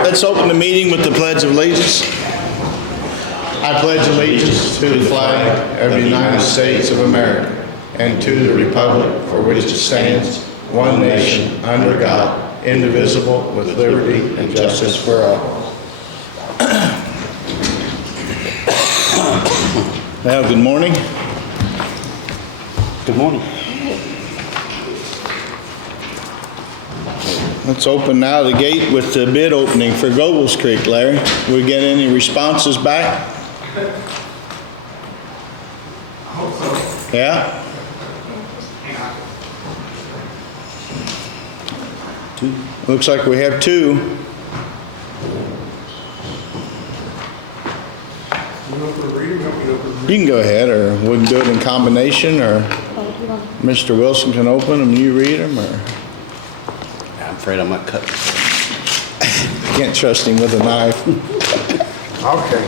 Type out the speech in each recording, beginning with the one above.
right, let's open the meeting with the Pledge of Allegiance. I pledge allegiance to the flag of the United States of America and to the republic for which it stands, one nation, under God, indivisible, with liberty and justice for all. Well, good morning. Good morning. Let's open now the gate with the bid opening for Gobles Creek, Larry. We get any responses back? I hope so. Yeah? Looks like we have two. You can go ahead, or we can do it in combination, or Mr. Wilson can open them, you read them, or I'm afraid I might cut. I can't trust him with a knife. Okay.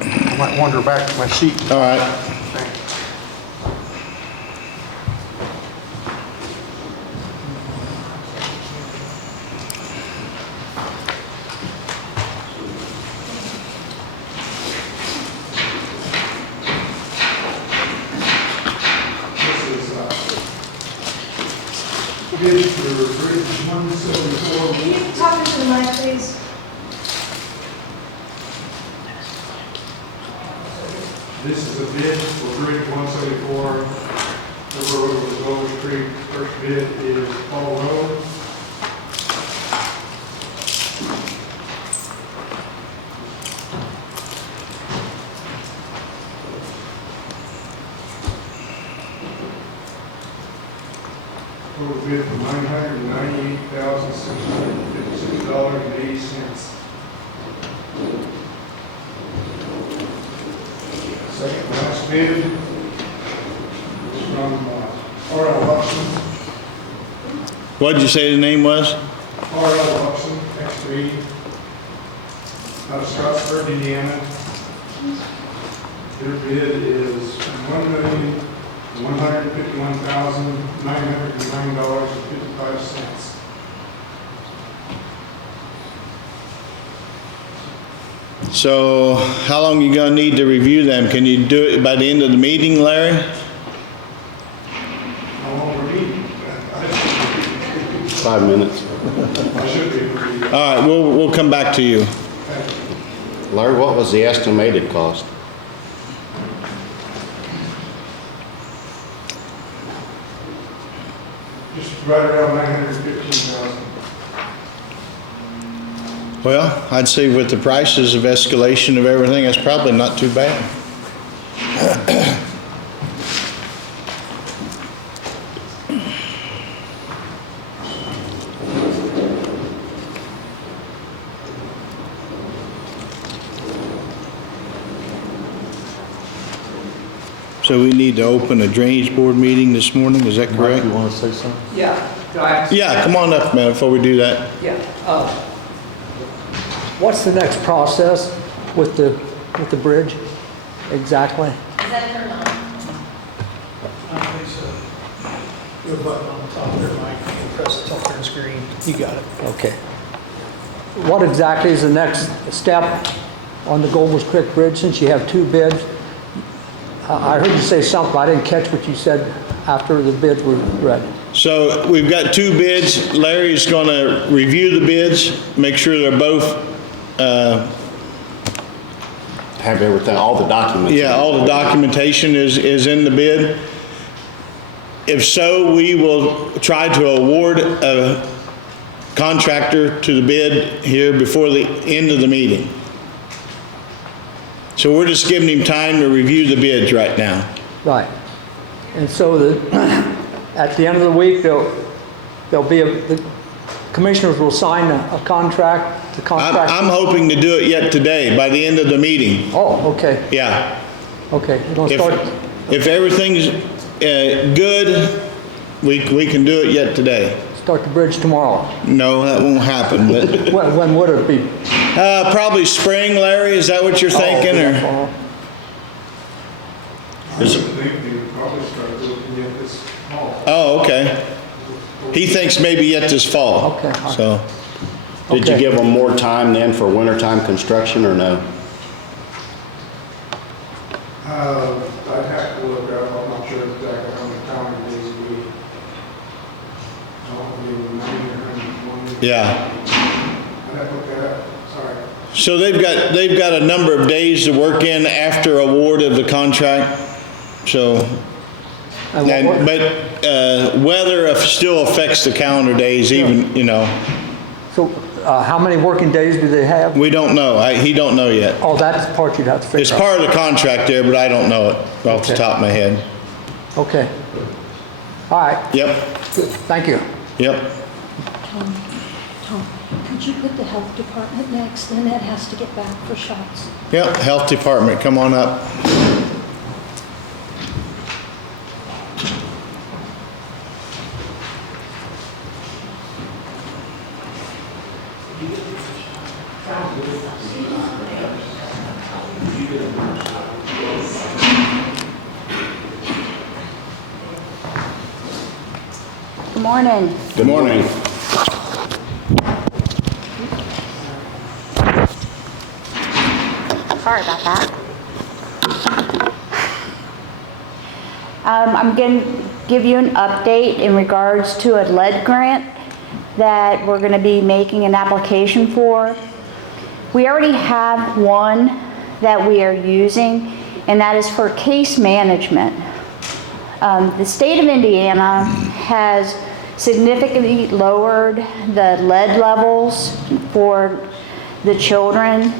I might wander back to my seat. All right. Bid for Bridge 174. Can you talk into the mic, please? This is a bid for Bridge 174. The road over the Gobles Creek. First bid is Paul Rohe. Total bid for $998,656.80. Second last bid is from R.L. Hudson. What did you say the name was? R.L. Hudson, excavating, out of Scottsburg, Indiana. Their bid is $1,151,909.55. So how long you gonna need to review them? Can you do it by the end of the meeting, Larry? How long we're meeting? 5 minutes. I should be able to read it. All right, we'll come back to you. Larry, what was the estimated cost? Just right around 915,000. Well, I'd say with the prices of escalation of everything, that's probably not too bad. So we need to open a drainage board meeting this morning, is that correct? You want to say something? Yeah, do I? Yeah, come on up, man, before we do that. Yeah. What's the next process with the bridge exactly? Is that turned on? I think so. Your button on the top there, Mike, you press the top of the screen. You got it. Okay. What exactly is the next step on the Gobles Creek Bridge since you have two bids? I heard you say something, I didn't catch what you said after the bids were ready. So we've got two bids. Larry's going to review the bids, make sure they're both, Have everything, all the documents. yeah, all the documentation is in the bid. If so, we will try to award a contractor to the bid here before the end of the meeting. So we're just giving him time to review the bids right now. Right. And so at the end of the week, the commissioners will sign a contract. I'm hoping to do it yet today, by the end of the meeting. Oh, okay. Yeah. Okay. It'll start. If everything's good, we can do it yet today. Start the bridge tomorrow. No, that won't happen, but When would it be? probably spring, Larry, is that what you're thinking? Oh, Or I would think they would probably start looking at this Oh, okay. He thinks maybe yet this fall. Okay, all right. So, Did you Okay. give them more time then for wintertime construction or no? I'd have to look up, I'm not sure exactly how many calendar days a week. I don't know, 90 or 120. yeah. I'd have to look that up, sorry. So they've got a number of days to work in after award of the contract. So, And what- but weather still affects the calendar days, even, you know. So how many working days do they have? We don't know. He don't know yet. Oh, that's the part you'd have to It's figure out. part of the contract there, but I don't know it off the Okay. top of my head. Okay. All right, Yep, good, thank you. yep. Tom, could you put the health department next? Then that has to get back for shots. Yep, Health Department, come on up. Good morning. Good morning. Sorry about that. I'm going to give you an update in regards to a lead grant that we're going to be making an application for. We already have one that we are using, and that is for case management. The state of Indiana has significantly lowered the lead levels for the children,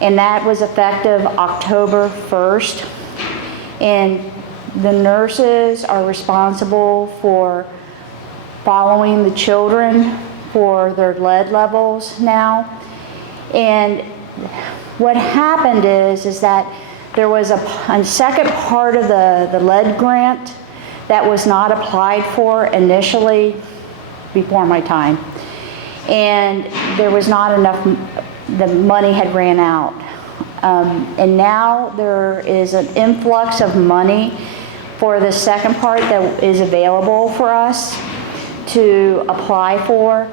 and that was effective October 1st. And the nurses are responsible for following the children for their lead levels now. And what happened is that there was a second part of the lead grant that was not applied for initially before my time. And there was not enough, the money had ran out. And now there is an influx of money for the second part that is available for us to apply for,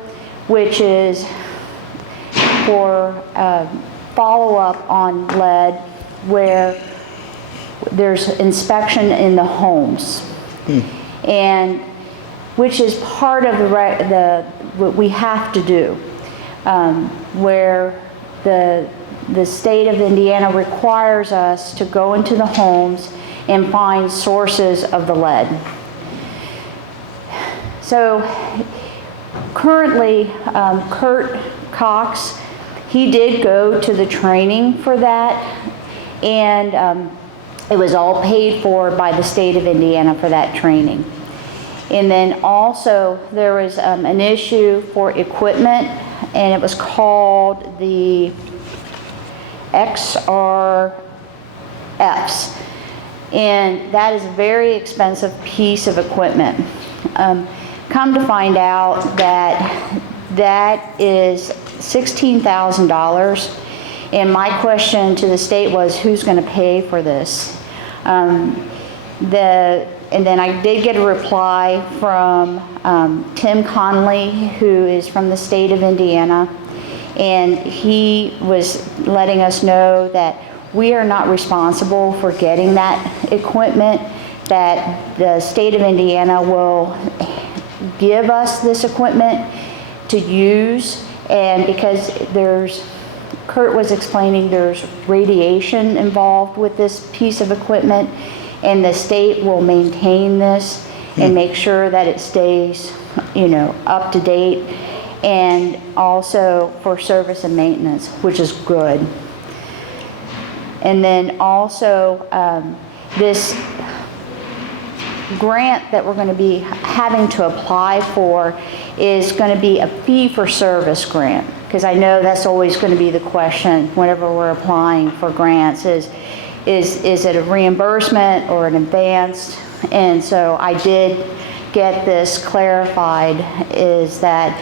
which is for follow-up on lead where there's inspection in the homes. And which is part of what we have to do, where the state of Indiana requires us to go into the homes and find sources of the lead. So currently, Kurt Cox, he did go to the training for that, and it was all paid for by the state of Indiana for that training. And then also there was an issue for equipment, and it was called the XRFs. And that is a very expensive piece of equipment. Come to find out that that is $16,000. And my question to the state was, who's going to pay for this? And then I did get a reply from Tim Conley, who is from the state of Indiana, and he was letting us know that we are not responsible for getting that equipment, that the state of Indiana will give us this equipment to use, and because Kurt was explaining there's radiation involved with this piece of equipment, and the state will maintain this and make sure that it stays, up to date, and also for service and maintenance, which is good. And then also this grant that we're going to be having to apply for is going to be a fee-for-service grant, because I know that's always going to be the question whenever we're applying for grants is it a reimbursement or an advance? And so I did get this clarified, is that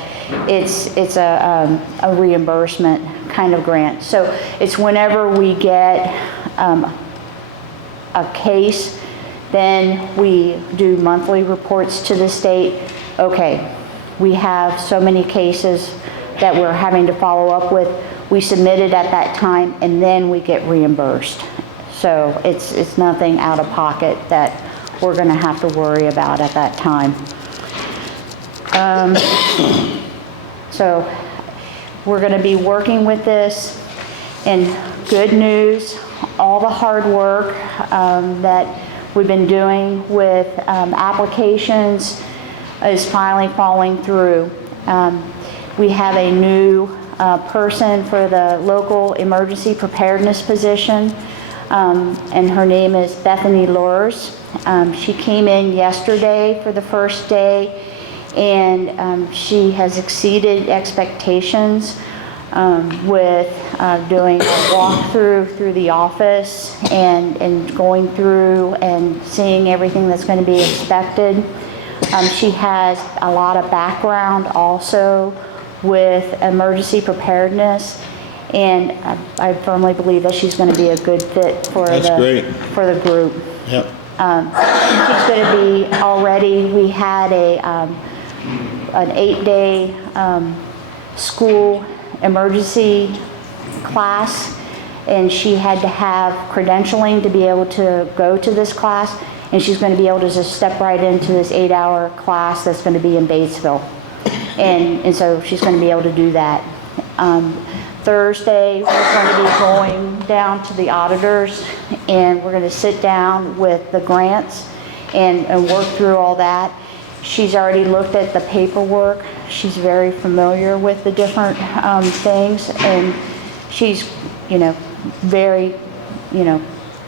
it's a reimbursement kind of grant. So it's whenever we get a case Then we do monthly reports to the state. Okay, we have so many cases that we're having to follow up with. We submit it at that time, and then we get reimbursed. So it's nothing out of pocket that we're going to have to worry about at that time. So we're going to be working with this, and good news, all the hard work that we've been doing with applications is finally falling through. We have a new person for the local emergency preparedness position, and her name is Bethany Luers. She came in yesterday for the first day, and she has exceeded expectations with doing a walkthrough through the office and going through and seeing everything that's going to be expected. She has a lot of background also with emergency preparedness, and I firmly believe that she's going to be a good fit for the group. Yep. She's going to be already. We had an 8-day school emergency class, and she had to have credentialing to be able to go to this class, and she's going to be able to just step right into this 8-hour class that's going to be in Batesville. And so she's going to be able to do that. Thursday, we're going to be going down to the auditors, and we're going to sit down with the grants and work through all that. She's already looked at the paperwork. She's very familiar with the different things, and she's, very,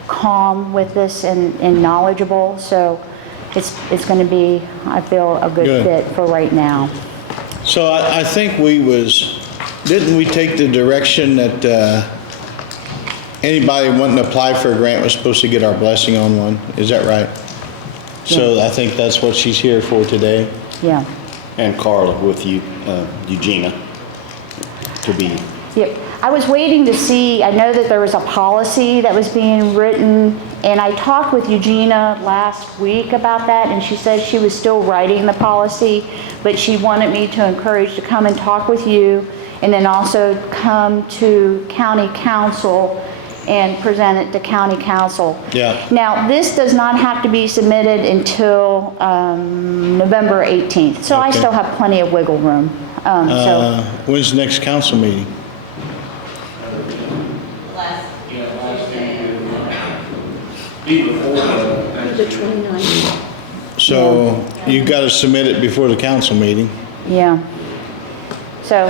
calm with this and knowledgeable. So it's going to be, I feel, a good fit for right now. So I think didn't we take the direction that anybody wanting to apply for a grant was supposed to get our blessing on one? Is that right? So I think that's what she's here for today. Yeah. And Carla with you, Eugenia, to be. Yep. I was waiting to see, I know that there was a policy that was being written, and I talked with Eugenia last week about that, and she said she was still writing the policy, but she wanted me to encourage to come and talk with you, and then also come to county council and present it to county council. Yeah. Now, this does not have to be submitted until November 18th, so I still have plenty of wiggle room. When's the next council meeting? The 29th. So you got to submit it before the council meeting. Yeah. So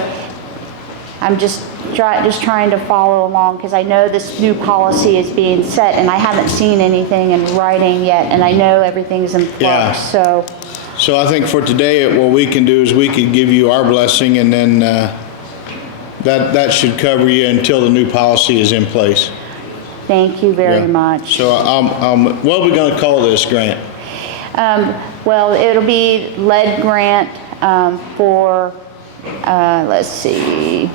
I'm just trying to follow along, because I know this new policy is being set, and I haven't seen anything in writing yet, and I know everything's in flux. Yeah. So I think for today, what we can do is we could give you our blessing, and then that should cover you until the new policy is in place. Thank you very much. So what are we going to call this grant? Well, it'll be lead grant for, let's see.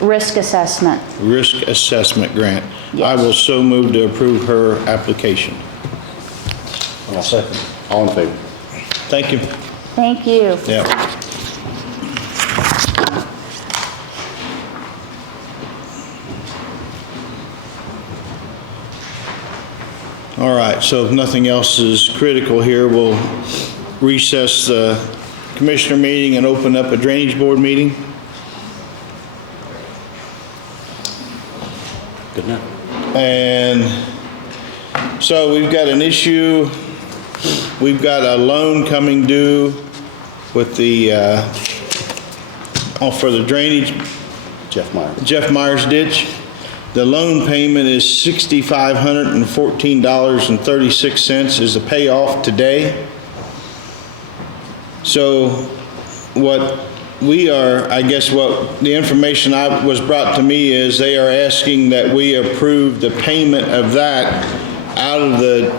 Risk assessment. Risk assessment grant. Yes. I will so move to approve her application. I'll second. All in favor? Thank you. Thank you. Yeah. All right, so if nothing else is critical here, we'll recess the commissioner meeting and open up a drainage board meeting. Good enough. And so we've got an issue. We've got a loan coming due with the, for the drainage. Jeff Meyers. Jeff Meyers Ditch. The loan payment is $6,514.36 is the payoff today. So what we are, I guess what the information was brought to me is they are asking that we approve the payment of that out of the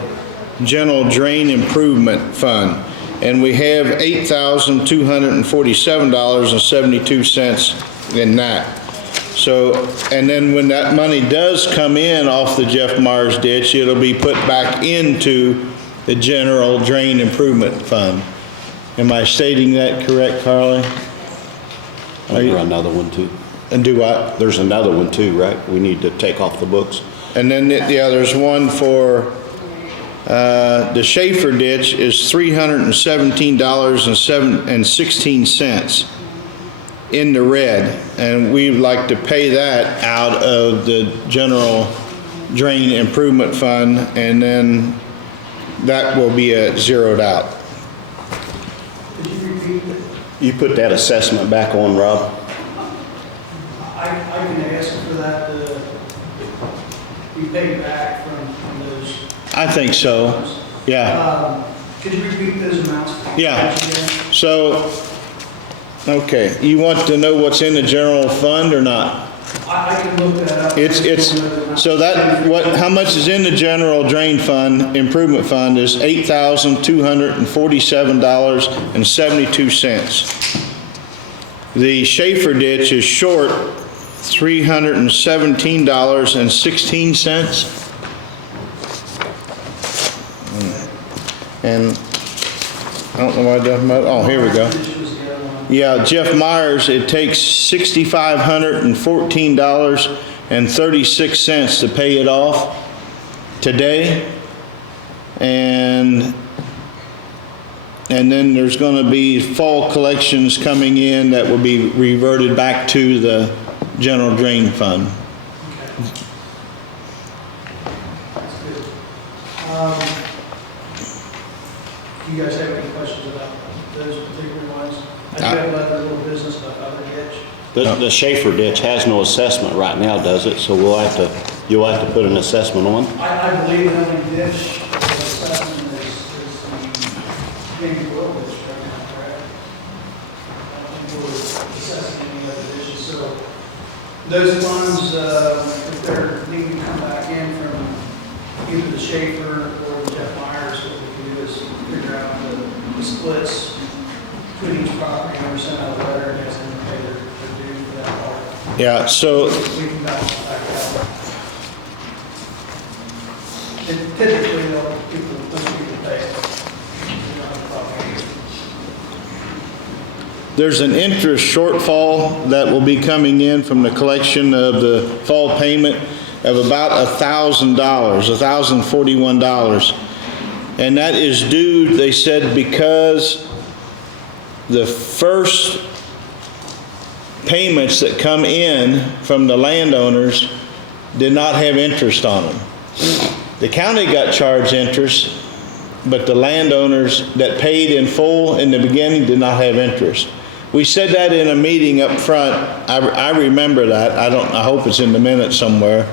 general drain improvement fund. And we have $8,247.72 in that. So, and then when that money does come in off the Jeff Meyers Ditch, it'll be put back into the general drain improvement fund. Am I stating that correct, Carly? Are you- Or another one too. And do what? There's another one too, right? We need to take off the books. And then, yeah, there's one for, the Shaefer ditch is $317.16 in the red. And we'd like to pay that out of the general drain improvement fund, and then that will be zeroed out. Could you repeat that? You put that assessment back on, Rob? I can ask for that to be paid back from those. I think so, yeah. Could you repeat those amounts? Yeah. Again? So, okay, you want to know what's in the general fund or not? I can look that up. So that, how much is in the general drain fund, improvement fund is $8,247.72. The Shaefer ditch is short $317.16. And I don't know why I done that. Oh, here we go. Yeah, Jeff Meyers, it takes $6,514.36 to pay it off today. And then there's going to be fall collections coming in that will be reverted back to the general drain fund. That's good. Do you guys have any questions about those particular ones? I do have another little business about other ditch. The Shaefer ditch has no assessment right now, does it? So you'll have to put an assessment on. I believe the only ditch assessment is the main road ditch right now, correct? I don't think we're assessing any other ditches, so those funds, if they're needing to come back in from either the Shaefer or the Jeff Meyers, what we can do is figure out the splits between each property owner, send out a letter, and ask them to pay their due for that part. Yeah, so We can balance it back out. And typically, those people pay it. there's an interest shortfall that will be coming in from the collection of the fall payment of about $1,000, $1,041. And that is due, they said, because the first payments that come in from the landowners did not have interest on them. The county got charged interest, but the landowners that paid in full in the beginning did not have interest. We said that in a meeting up front. I remember that. I hope it's in the minutes somewhere,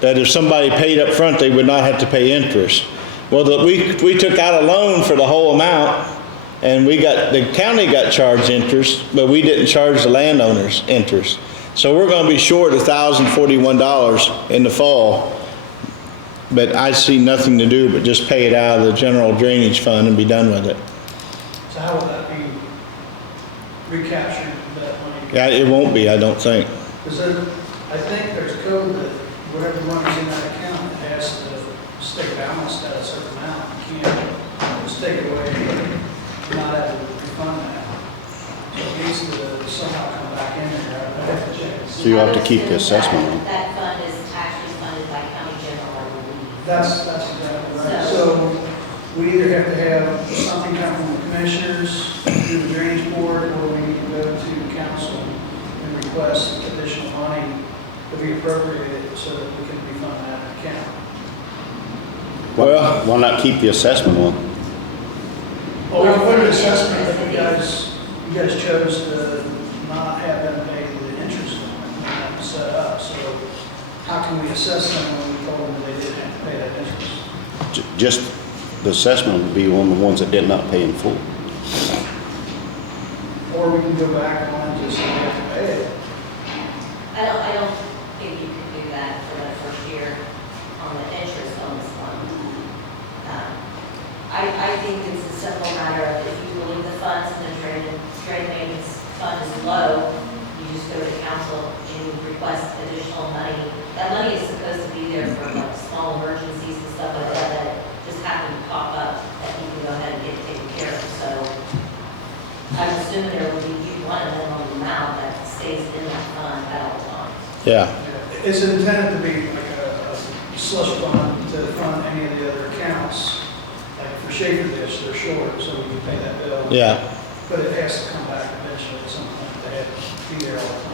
that if somebody paid up front, they would not have to pay interest. Well, we took out a loan for the whole amount, and the county got charged interest, but we didn't charge the landowners interest. So we're going to be short $1,041 in the fall, but I see nothing to do but just pay it out of the general drainage fund and be done with it. So how will that be recaptured, that money? Yeah, it won't be, I don't think. Because I think there's code that whatever money's in that account, it has to stay balanced at a certain amount. You can't just take it away and not have to refund that. So it needs to somehow come back in there. I have to check. So you have to keep the assessment on. That fund is actually funded by county general, I believe. That's exactly right. So we either have to have something come from the commissioners, through the drainage board, or we need to go to council and request additional money to be appropriated so that we can refund that account. Well, Why not keep the assessment on? Well, we put an assessment that you guys chose to not have them pay the interest on it, and that was set up. So how can we assess them when we told them they didn't have to pay that interest? Just the assessment would be on the ones that did not pay in full. Or we can go back on and just say we have to pay it. I don't think you could do that for the first year on the interest on this one. I think it's a simple matter of if you believe the funds in the drain maintenance fund is low, you just go to council and request additional money. That money is supposed to be there for like small emergencies and stuff like that, that just happen to pop up, that you can go ahead and get taken care of. So I'm assuming there will be, you want a minimum amount that stays in that fund at all times. Yeah, It's intended to be like a slush fund to fund any of the other accounts. Like for Shaefer Ditch, they're short, so we can pay that bill. yeah. But it has to come back eventually at some point. They have to be there all the time.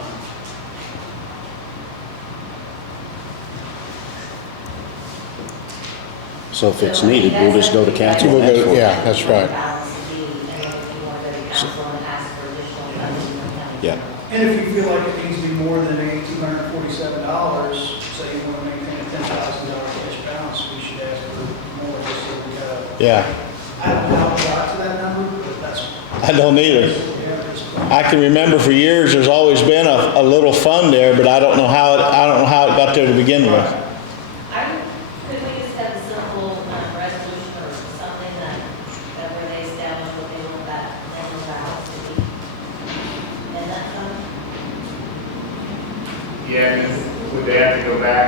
So if it's needed, we'll just go to council and We'll ask go- for it. yeah, that's right. Balance would be, and then if you want to go to council and ask for additional funding, you can. Yeah. And if you feel like it needs to be more than $8,247, say you want to maintain a $10,000 cash balance, we should ask for more just so we have. Yeah, I don't know how we got to that number, but that's, I don't either. yeah, it's. I can remember for years, there's always been a little fund there, but I don't know how it got there to begin with. Could we just have a simple resolution or something that where they establish what they want that minimum balance to be? And that fund? Yeah, because would they have to go back?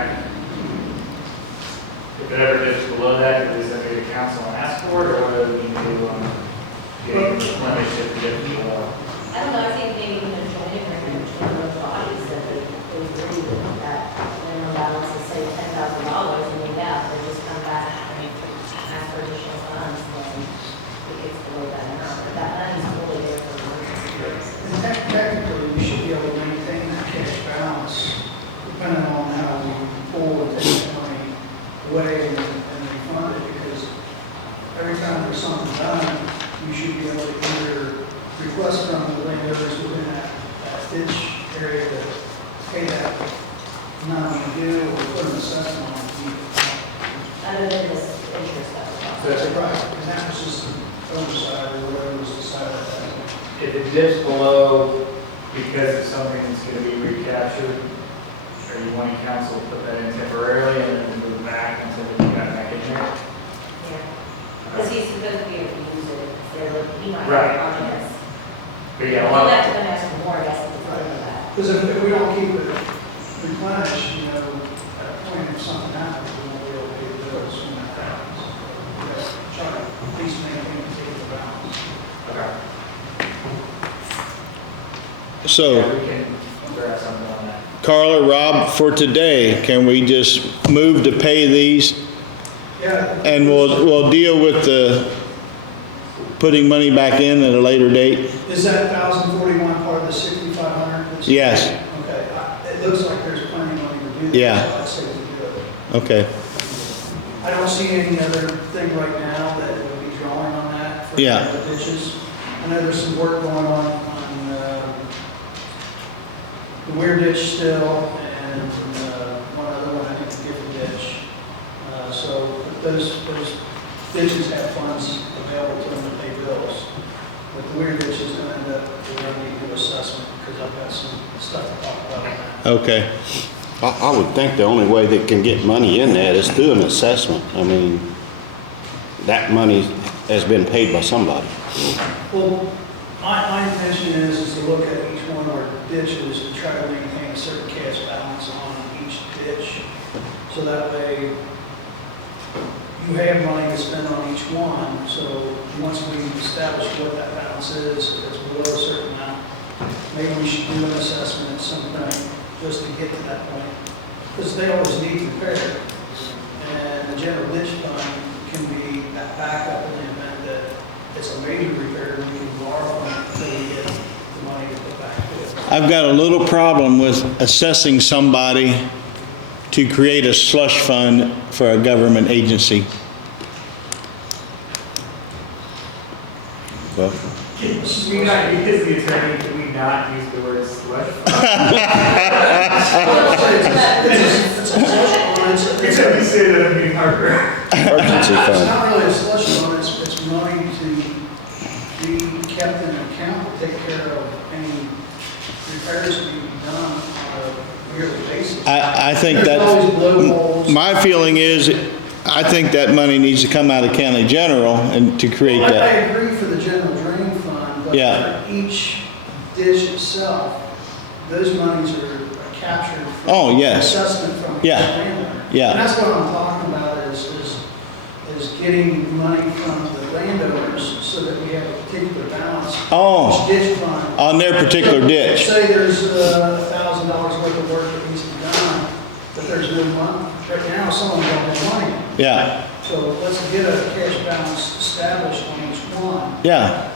If it ever dips below that, do they send it to council and ask for it, or what do we need to do on getting membership to dip below? I don't know, I think maybe even a joint agreement between those bodies that they agree with that minimum balance is say $10,000 and they just come back and ask for additional funds, then it gets below that amount. But that money's really there for emergency purposes. And technically, we should be able to maintain that cash balance depending on how we pull and take that money away and refund it, because every time there's something done, you should be able to either request from the landowners within that ditch area to pay that amount due or put an assessment on it. Other than this interest that we're That's talking about. right, and that was just the oversight or whatever was decided at that point. If it dips below because it's something that's going to be recaptured, are you wanting council to put that in temporarily and then move back until we get that back in here? Yeah. Because he's supposed to be able to use it, so he might Right. have projects. But yeah, a We'll lot have of, to come ask for more, I guess, at the time of that. Because if we don't keep it replenished, at a point if something happens, we won't be able to pay the bills when that happens. We have to try to at least maintain the balance. okay. So, Yeah, we can grab something on that. Carla, Rob, for today, can we just move to pay these Yeah. and we'll deal with the putting money back in at a later date? Is that 1,041 part of the 6,500? Yes. Okay, it looks like there's plenty of money to do that. Yeah. So I'd say we do it. Okay, I don't see any other thing right now that would be drawing on that for Yeah. the ditches. I know there's some work going on the Weir ditch still, and one other one, I think, the Gifford ditch. So those ditches have funds available to them to pay bills. But the Weir ditch is going to end up, we're going to need to do assessment, because I've got some stuff to talk about on that. okay. I would think the only way they can get money in that is through an assessment. I mean, that money has been paid by somebody. Well, my intention is to look at each one of our ditches and try to maintain a certain cash balance on each ditch. So that way, you have money to spend on each one. So once we establish what that balance is, if it's below a certain amount, maybe we should do an assessment at some point just to get to that point. Because they always need repair. And the general ditch fund can be that backup in the event that it's a major repair, we can borrow from it until we get the money to put back to it. I've got a little problem with assessing somebody to create a slush fund for a government agency. Well, We not use the attorney, do we not use the word slush? It's a, you say that, I mean, Harper. emergency It's fund. not really a slush fund, it's money to be kept in account to take care of any repairs that need to be done on a yearly basis. I think There's always blow holes. my feeling is, I think that money needs to come out of county general and to create Well, I that. agree for the general drain fund, but Yeah. for each ditch itself, those monies are captured from Oh, yes. assessment from the Yeah. landowner. Yeah. And that's what I'm talking about is getting money from the landowners so that we have a particular balance. Oh. Each ditch fund. On their particular ditch. Say there's $1,000 worth of work that needs to be done, but there's no money. Right now, someone don't have money. Yeah, So let's get a cash balance established on each one, yeah,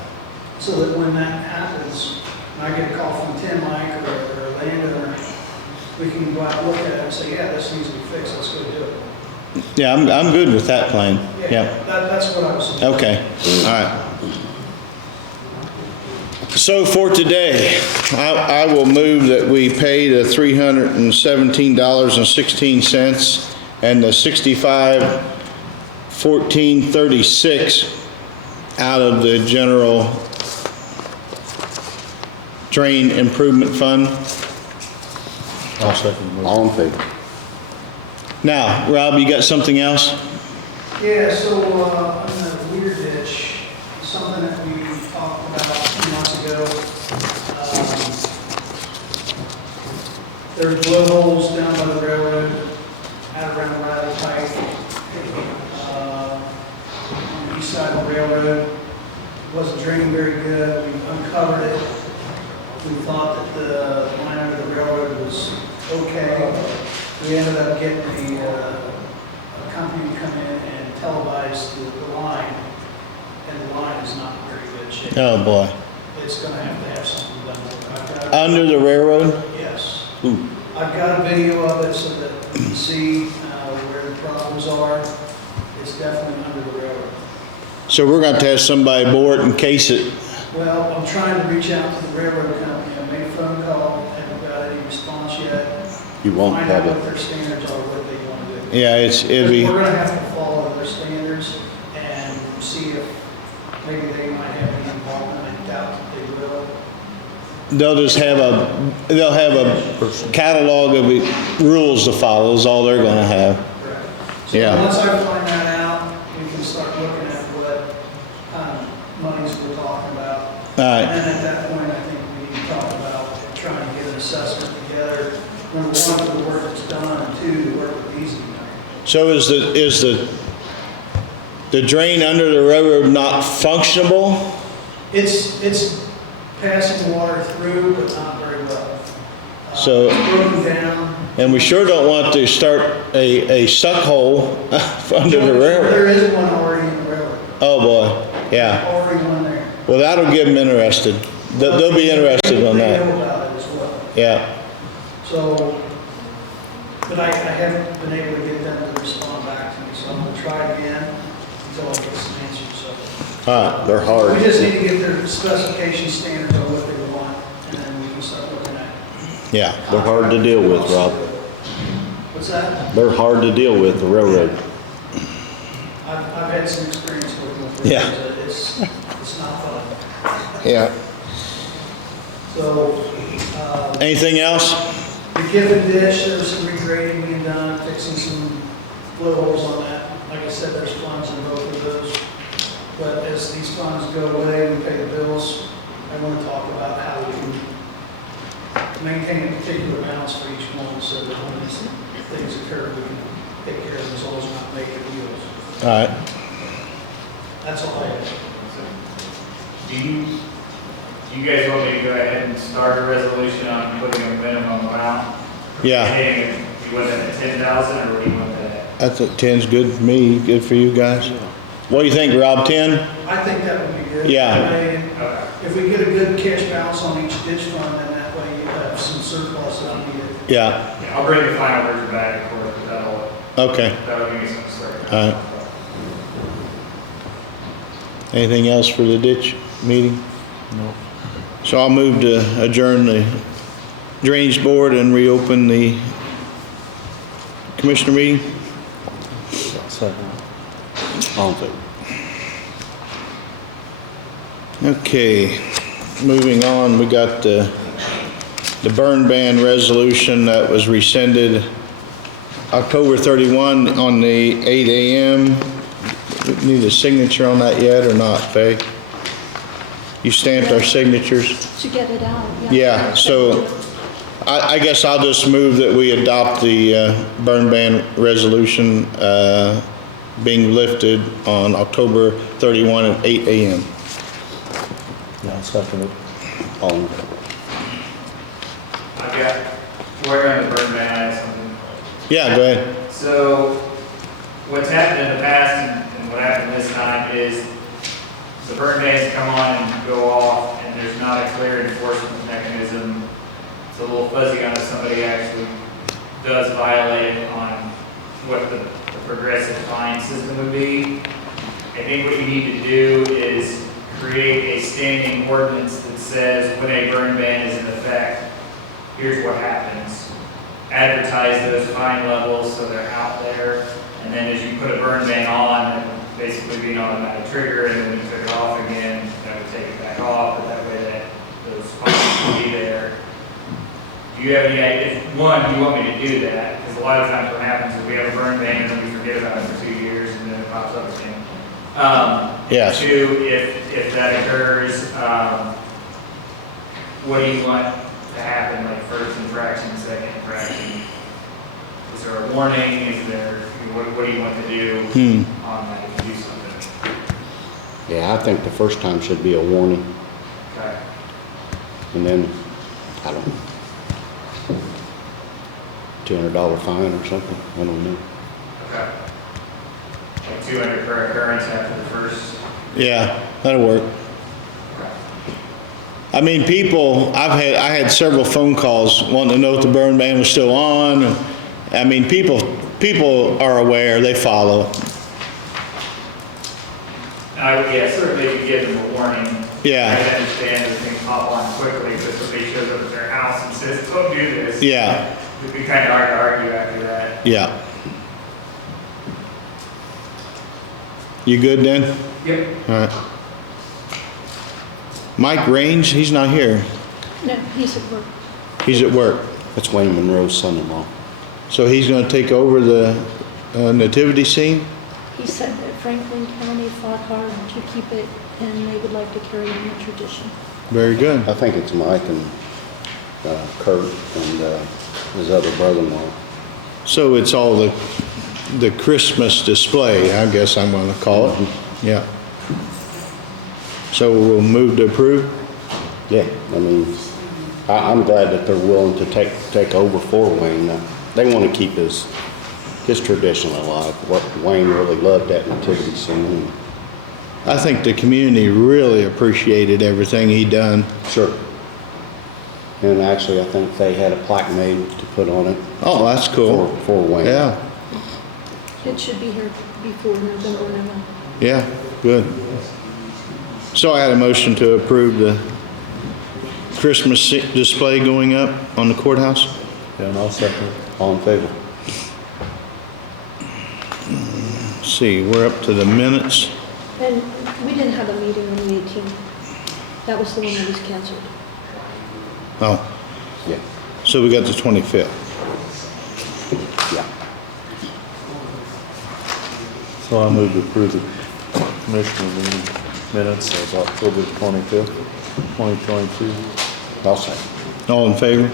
so that when that happens, and I get a call from Tim Mike or a landowner, we can go out and look at it and say, yeah, this needs to be fixed, let's go do it. yeah, I'm good with that plan. Yeah, That's what I was saying. okay, all right. So for today, I will move that we pay the $317.16 and the $65,1436 out of the general drain improvement fund. I'll second. All in favor? Now, Rob, you got something else? Yeah, so on the Weir ditch, something that we talked about a few months ago, there's blowholes down by the railroad, out around Riley Pike, on the east side of the railroad. Wasn't draining very good. We uncovered it. We thought that the line under the railroad was okay. We ended up getting a company to come in and televise the line, and the line is not in very good shape. Oh, boy. It's gonna have to have something done with it. I've got- Under the railroad? Yes. Ooh. I've got a video of it so that you can see where the problems are. It's definitely under the railroad. So we're going to have somebody bore it and case it. Well, I'm trying to reach out to the railroad company. I made a phone call, haven't got any response yet. You won't Find have out it. what their standards are, what they want to do. Yeah, it'll be, We're gonna have to follow their standards and see if maybe they might have any involvement. I doubt that they will. they'll have a catalog of rules to follow is all they're going to have. Correct. So Yeah. once I find that out, we can start looking at what kind of monies we're talking about. All right. And then at that point, I think we need to talk about trying to get an assessment together. Number one, for the work that's done, and two, the work that needs to be done. So is the drain under the railroad not functionable? It's passing water through, but not very well. So- It's broken down. And we sure don't want to start a suck hole under the railroad. There is one already in the railroad. Oh, boy, yeah. Already one there. Well, that'll get them interested. They'll be interested on They that. know about it as well. Yeah, So, but I haven't been able to get them to respond back to me, so I'm gonna try again until I get some answers, so. all right, they're We hard. just need to get their specification standards on what they want, and then we can start looking at. Yeah, They're hard to deal with, Rob. What's that? They're hard to deal with, the railroad. I've had some experience working with Yeah. railroads. It's not fun. yeah. So, Anything else? the Giffen ditch, there was some regrading being done, fixing some blowholes on that. Like I said, there's funds in both of those. But as these funds go away, we pay the bills. I want to talk about how we can maintain a particular balance for each one so that when these things occur, we can take care of them as long as we're not making deals. All right. That's all I have. Do you guys want me to go ahead and start a resolution on putting a minimum amount? Yeah. Paying, you want that at 10,000 or what do you want that at? I think 10's good for me, good for you guys. What do you think, Rob, 10? I think that would be good. Yeah. That way, Okay. if we get a good cash balance on each ditch fund, then that way you have some surplus that needed. Yeah, Yeah, I'll bring the final version back, of course, but okay, that'll give me something to start. all right. Anything else for the ditch meeting? No. So I'll move to adjourn the drainage board and reopen the commissioner meeting. All in favor? Okay, moving on, we got the burn ban resolution that was rescinded October 31 on the 8 a.m. Need a signature on that yet or not, Faye? You stamped our signatures? To get it out, yeah. Yeah, so I guess I'll just move that we adopt the burn ban resolution being lifted on October 31 at 8 a.m. Yeah, second it. On. I've got, we're on the burn ban, I have something. Yeah, go ahead. So what's happened in the past and what happened this time is the burn bans come on and go off and there's not a clear enforcement mechanism. It's a little fuzzy on if somebody actually does violate it on what the progressive fine system would be. I think what you need to do is create a standing ordinance that says when a burn ban is in effect, here's what happens. Advertise those fine levels so they're out there, and then as you put a burn ban on, it would basically be an automatic trigger, and then when you took it off again, that would take it back off, but that way that those fines would be there. Do you have any idea, if, one, do you want me to do that? Because a lot of times what happens is we have a burn ban and then we forget about it for 2 years and then it pops up again. Yes. Two, if that occurs, what do you want to happen, like first infraction, second infraction? Is there a warning? Is there, what do you want to do on that if you do something? Yeah, I think the first time should be a warning, Okay. and then, I don't know, $200 fine or something, I don't know. Okay. Like 200 per occurrence after the first. Yeah, that'll work. Okay. I mean, people, I had several phone calls wanting to know if the burn ban was still on. I mean, people are aware, they follow. Yeah, certainly if you give them a warning. Yeah. I understand that things pop on quickly, but if somebody shows up at their house and says, don't do this. Yeah, It'd be kind of hard to argue after that. yeah. You good then? Yep. All right. Mike Range, he's not here. No, he's at work. He's at work. That's Wayne Monroe's son-in-law. So he's gonna take over the nativity scene? He said that Franklin County fought hard to keep it, and they would like to carry on the tradition. Very good. I think it's Mike and Kurt and his other brother-in-law. So it's all the Christmas display, I guess I'm gonna call it. Yeah. So we'll move to approve? Yeah, I mean, I'm glad that they're willing to take over for Wayne. They want to keep his tradition alive. What Wayne really loved that nativity scene. I think the community really appreciated everything he done. Sure. And actually, I think they had a plaque made to put on it Oh, that's cool. for Wayne. Yeah, It should be here before November 9th. yeah, good. So I had a motion to approve the Christmas display going up on the courthouse. Yeah, and I'll second. All in favor? Let's see, we're up to the minutes. And we didn't have a meeting on the 18th. That was the one that was canceled. Oh, Yeah. so we got the 25th. Yeah. So I move to approve the commissioner meeting minutes of October 25th, 2022. I'll second. All in favor?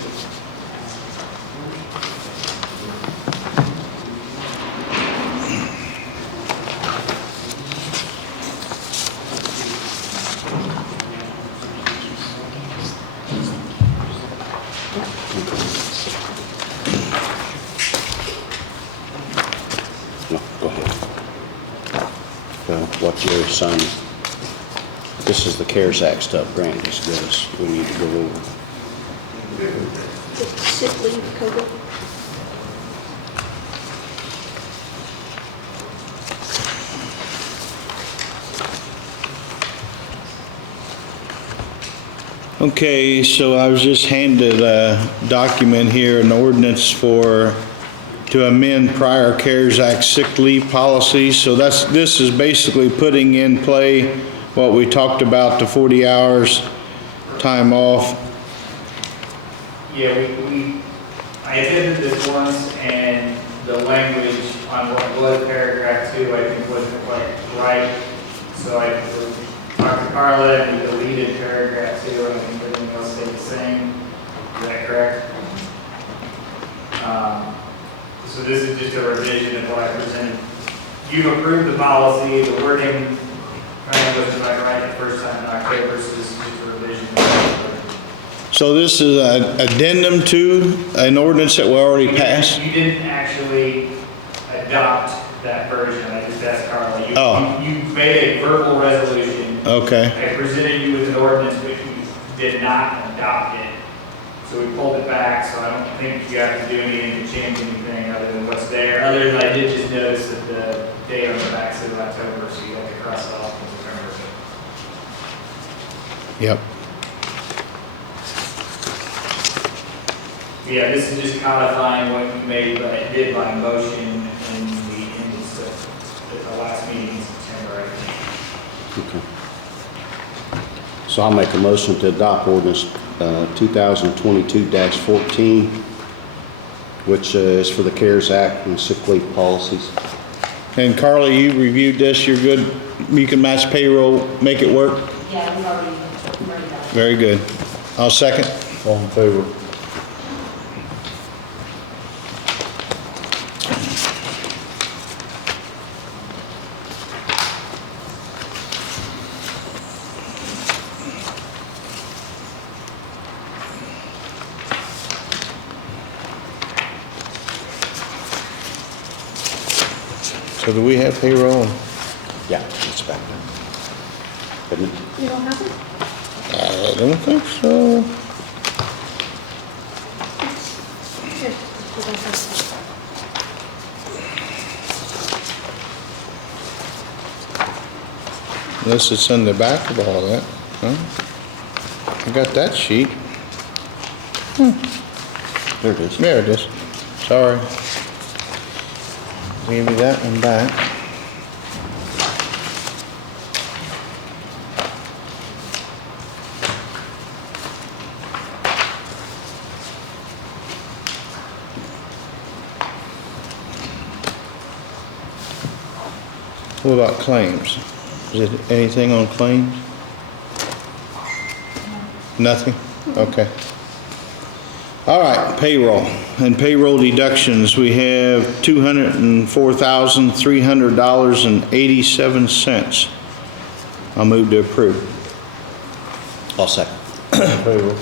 No, go ahead. What's your son? This is the CARES Act stuff, Grant just gave us. We need to go over. The sick leave COVID. Okay, so I was just handed a document here, an ordinance to amend prior CARES Act sick leave policies. So this is basically putting in play what we talked about, the 40 hours time off. Yeah, I attended this once, and the language on what was paragraph 2, I think wasn't quite right. So I talked to Carla, and we deleted paragraph 2, and I think everything else stayed the same. Is that correct? So this is just a revision of what I presented. You approved the policy, the wording kind of was like right the first time in October, so this is just a revision. So this is an addendum to an ordinance that we already passed? You didn't actually adopt that version, I just asked Carla. You made a verbal resolution. Okay. I presented you with an ordinance, but you did not adopt it. So we pulled it back, so I don't think you have to do anything to change anything other than what's there. Other than I did just notice that the date on the back says October, so you have to cross it off in November. Yep. Yeah, this is just codifying what you did by motion in the last meeting in September, I think. Okay. So I'll make a motion to adopt ordinance 2022-14, which is for the CARES Act and sick leave policies. And Carly, you reviewed this, you're good, you can match payroll, make it work? Yeah, we've already done it. Very good. I'll second. All in favor? So do we have payroll? Yeah, it's back there. Isn't it? You don't have it? I don't think so. Here, you don't have it. Unless it's in the back of all that. Huh? I got that sheet. There it is. There it is. Sorry. Give me that one back. What about claims? Is it anything on claims? Nothing? Okay. All right, payroll and payroll deductions. We have $204,300.87. I'll move to approve. I'll second. All in favor?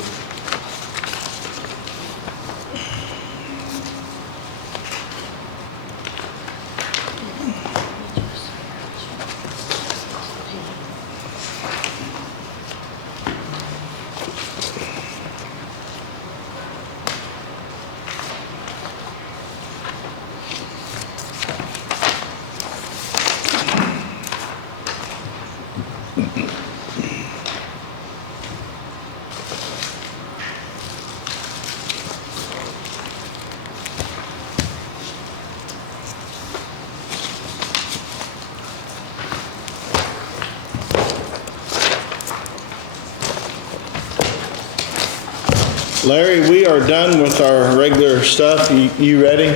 Larry, we are done with our regular stuff. You ready?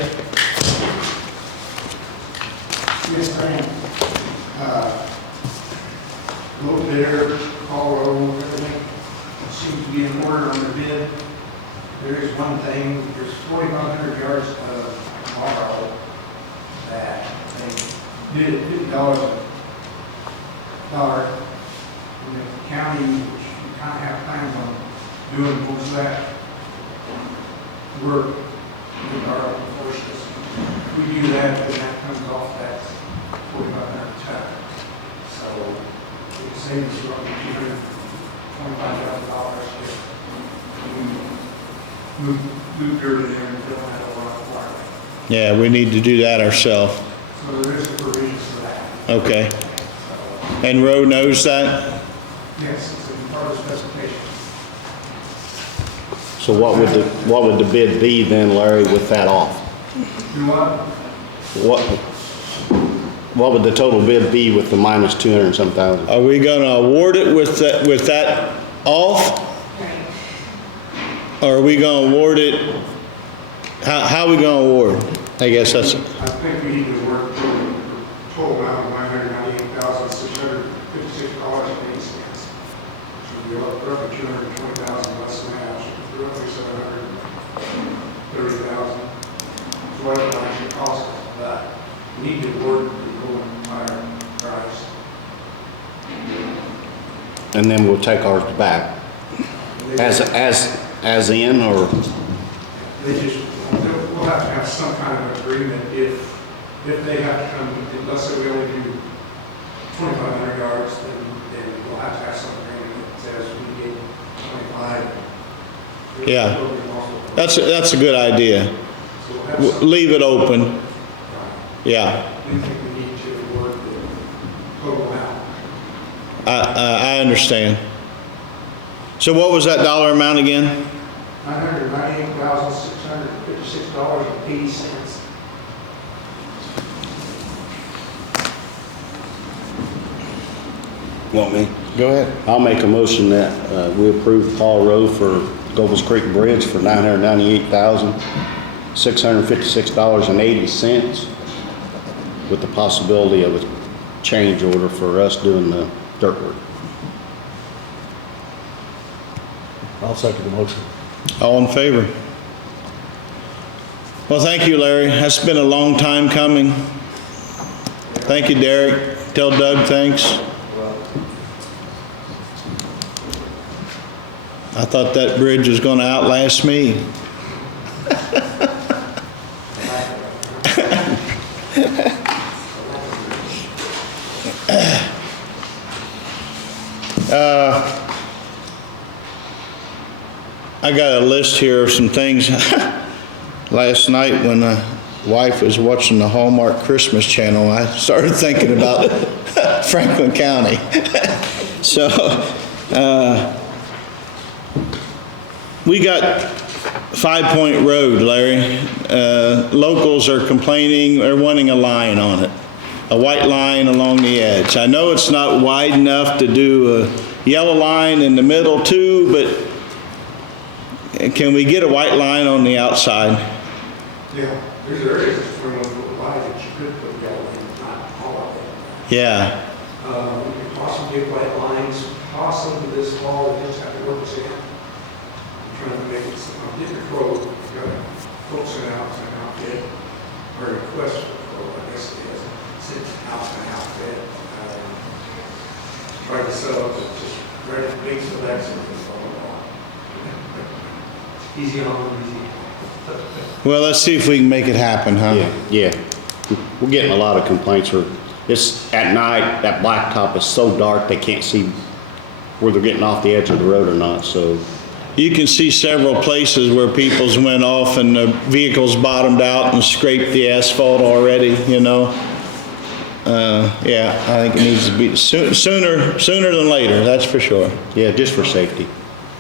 Yes, I am. Local bidder, Paul Rohe, everything seems to be in order on the bid. There is one thing, there's 4,500 yards of borrow that they bid at $50 a yard. And the county, which we kind of have plans on doing most of that work with our forces. If we do that, then that comes off that 4,500 ton. So it saves us roughly $225,000 if we move dirt in there and fill that over our water. Yeah, we need to do that ourselves. So there is a provision for that. Okay. And Roe knows that? Yes, it's a part of the specification. So what would the bid be then, Larry, with that off? Do what? What would the total bid be with the minus 200 and some thousand? Are we gonna award it with that off? Or are we gonna award it, how are we gonna award? I guess that's, I think we need to work for a total amount of $998,656.08. Should be roughly $220,000 less than that, should be roughly $730,000. what it actually costs us, but we need to work to go and higher price. And then we'll take ours back. As in, or, They just, we'll have to have some kind of agreement if they have to come, let's say we only do 2,500 yards, then we'll have to have some agreement that says we get 25. Yeah. That's a good idea. So we'll have some, Leave it open. right. Yeah. We think we need to work the total amount. I understand. So what was that dollar amount again? $998,656.80. want me? Go ahead. I'll make a motion that we approve Paul Rohe for Gobles Creek Bridge for $998,656.80 with the possibility of a change order for us doing the dirt work. I'll second the motion. All in favor? Well, thank you, Larry. That's been a long time coming. Thank you, Derek. Tell Doug thanks. I thought that bridge was going to outlast me. I got a list here of some things. Last night when the wife was watching the Hallmark Christmas channel, I started thinking about Franklin County. So, we got 5 Point Road, Larry. Locals are complaining, they're wanting a line on it, a white line along the edge. I know it's not wide enough to do a yellow line in the middle too, but can we get a white line on the outside? Yeah, there's areas that's 21 foot wide that you could put yellow in, not all of it. Yeah, We could possibly get white lines, possibly this fall, we just have to work this in. I'm trying to make it, I'm getting a quote, I've got a quote sent out to an outfit, or a request for a quote, I guess it is, sent out to an outfit. Tried to sell it, but just ready to make selection, and blah, blah, blah. Easy on, easy. well, let's see if we can make it happen, huh? Yeah. We're getting a lot of complaints where it's at night, that blacktop is so dark they can't see where they're getting off the edge of the road or not, so. You can see several places where people's went off and the vehicles bottomed out and scraped the asphalt already, you know. Yeah, I think it needs to be sooner than later, that's for sure. Yeah, just for safety.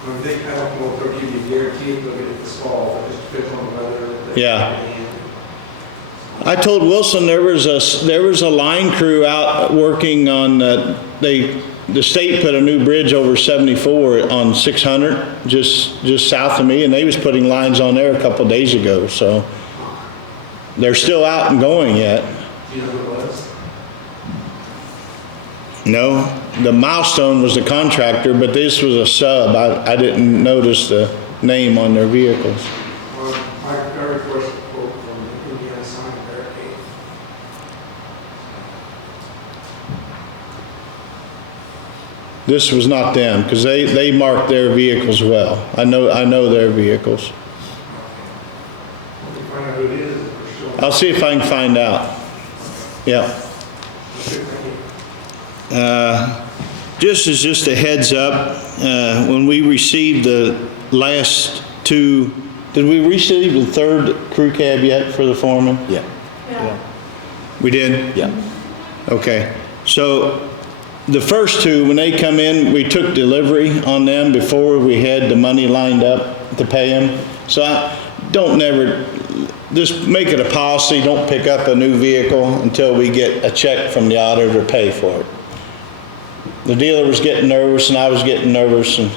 I don't know if they'll give you a guarantee they'll get it this fall, it just depends on the weather. Yeah. I told Wilson there was a line crew out working on, the state put a new bridge over 74 on 600, just south of me, and they was putting lines on there a couple days ago, so they're still out and going yet. Do you know who it was? No, the Milestone was the contractor, but this was a sub. I didn't notice the name on their vehicles. My request quote from the Indiana Sign Barricade. This was not them, because they marked their vehicles well. I know their vehicles. When we find out who it is, we're still. I'll see if I can find out. Yeah. Just a heads up, when we received the last two, did we receive the third crew cab yet for the foreman? Yeah. We did? Yeah. Okay. So the first two, when they come in, we took delivery on them before we had the money lined up to pay them. So just make it a policy, don't pick up a new vehicle until we get a check from the auditor to pay for it. The dealer was getting nervous and I was getting nervous and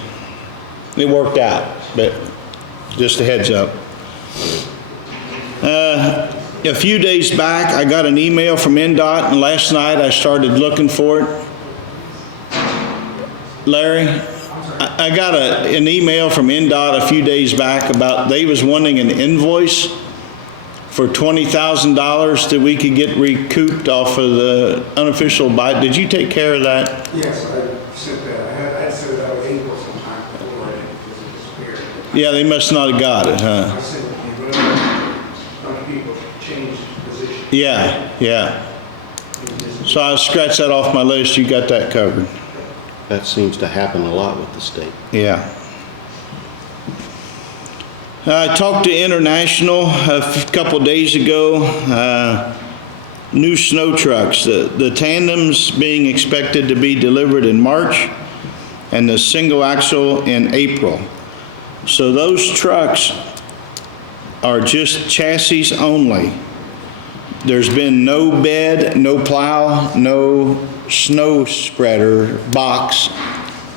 it worked out, but just a heads up. A few days back, I got an email from NDOT and last night I started looking for it. Larry, I got an email from NDOT a few days back about they was wanting an invoice for $20,000 that we could get recouped off of the unofficial buy. Did you take care of that? Yes, I sent that. I had sent that out April sometime before it disappeared. Yeah, they must not have got it, huh? I sent it to you, but a bunch of people changed positions. Yeah. So I'll scratch that off my list. You got that covered. That seems to happen a lot with the state. Yeah. I talked to International a couple days ago. New snow trucks. The tandems being expected to be delivered in March and the single axle in April. So those trucks are just chassis only. There's been no bed, no plow, no snow spreader box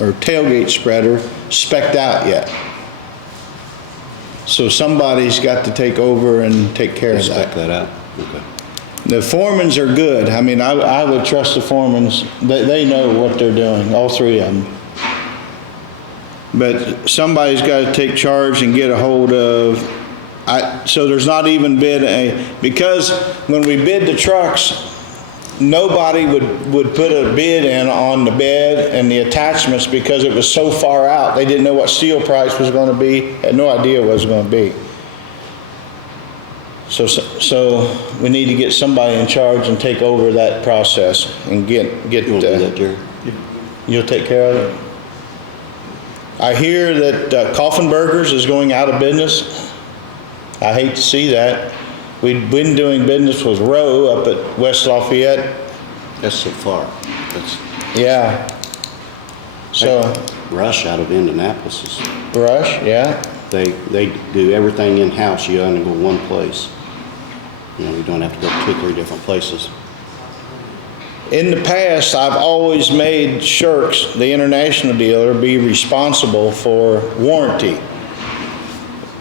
or tailgate spreader spec'd out yet. So somebody's got to take over and take care of Spec that. that out? Okay. The foremans are good. I mean, I would trust the foremans. They know what they're doing, all three of them. But somebody's got to take charge and get a hold of, so there's not even because when we bid the trucks, nobody would put a bid in on the bed and the attachments because it was so far out. They didn't know what steel price was going to be, had no idea what it was going to be. So we need to get somebody in charge and take over that process and get. You want to do that, Jerry? You'll take care of it? I hear that Coffin Burgers is going out of business. I hate to see that. We've been doing business with Rowe up at West Lafayette. That's so far. That's Yeah. So, Rush out of Indianapolis is, Rush, yeah. they do everything in-house. You only go one place. You know, you don't have to go 2 or 3 different places. In the past, I've always made Shirks, the international dealer, be responsible for warranty.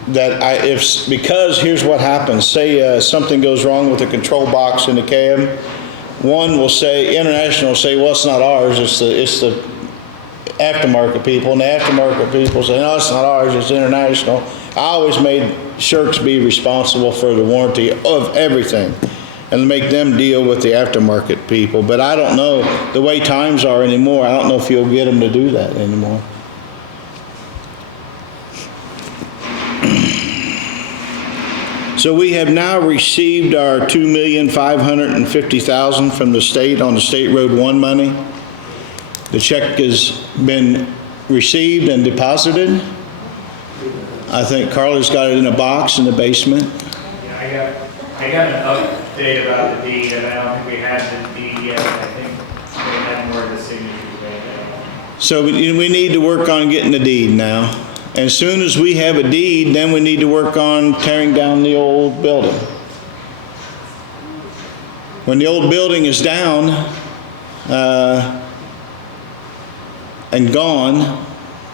Because here's what happens. Say something goes wrong with the control box in the cab. One will say, International will say, well, it's not ours, it's the aftermarket people. And the aftermarket people say, no, it's not ours, it's International. I always made Shirks be responsible for the warranty of everything and make them deal with the aftermarket people. But I don't know, the way times are anymore, I don't know if you'll get them to do that anymore. So we have now received our $2,550,000 from the state on the State Road 1 money. The check has been received and deposited. I think Carly's got it in a box in the basement. Yeah, I got an update about the deed, and I don't think we had the deed yet. I think we had more of the signatures right now. So we need to work on getting the deed now. As soon as we have a deed, then we need to work on tearing down the old building. When the old building is down and gone,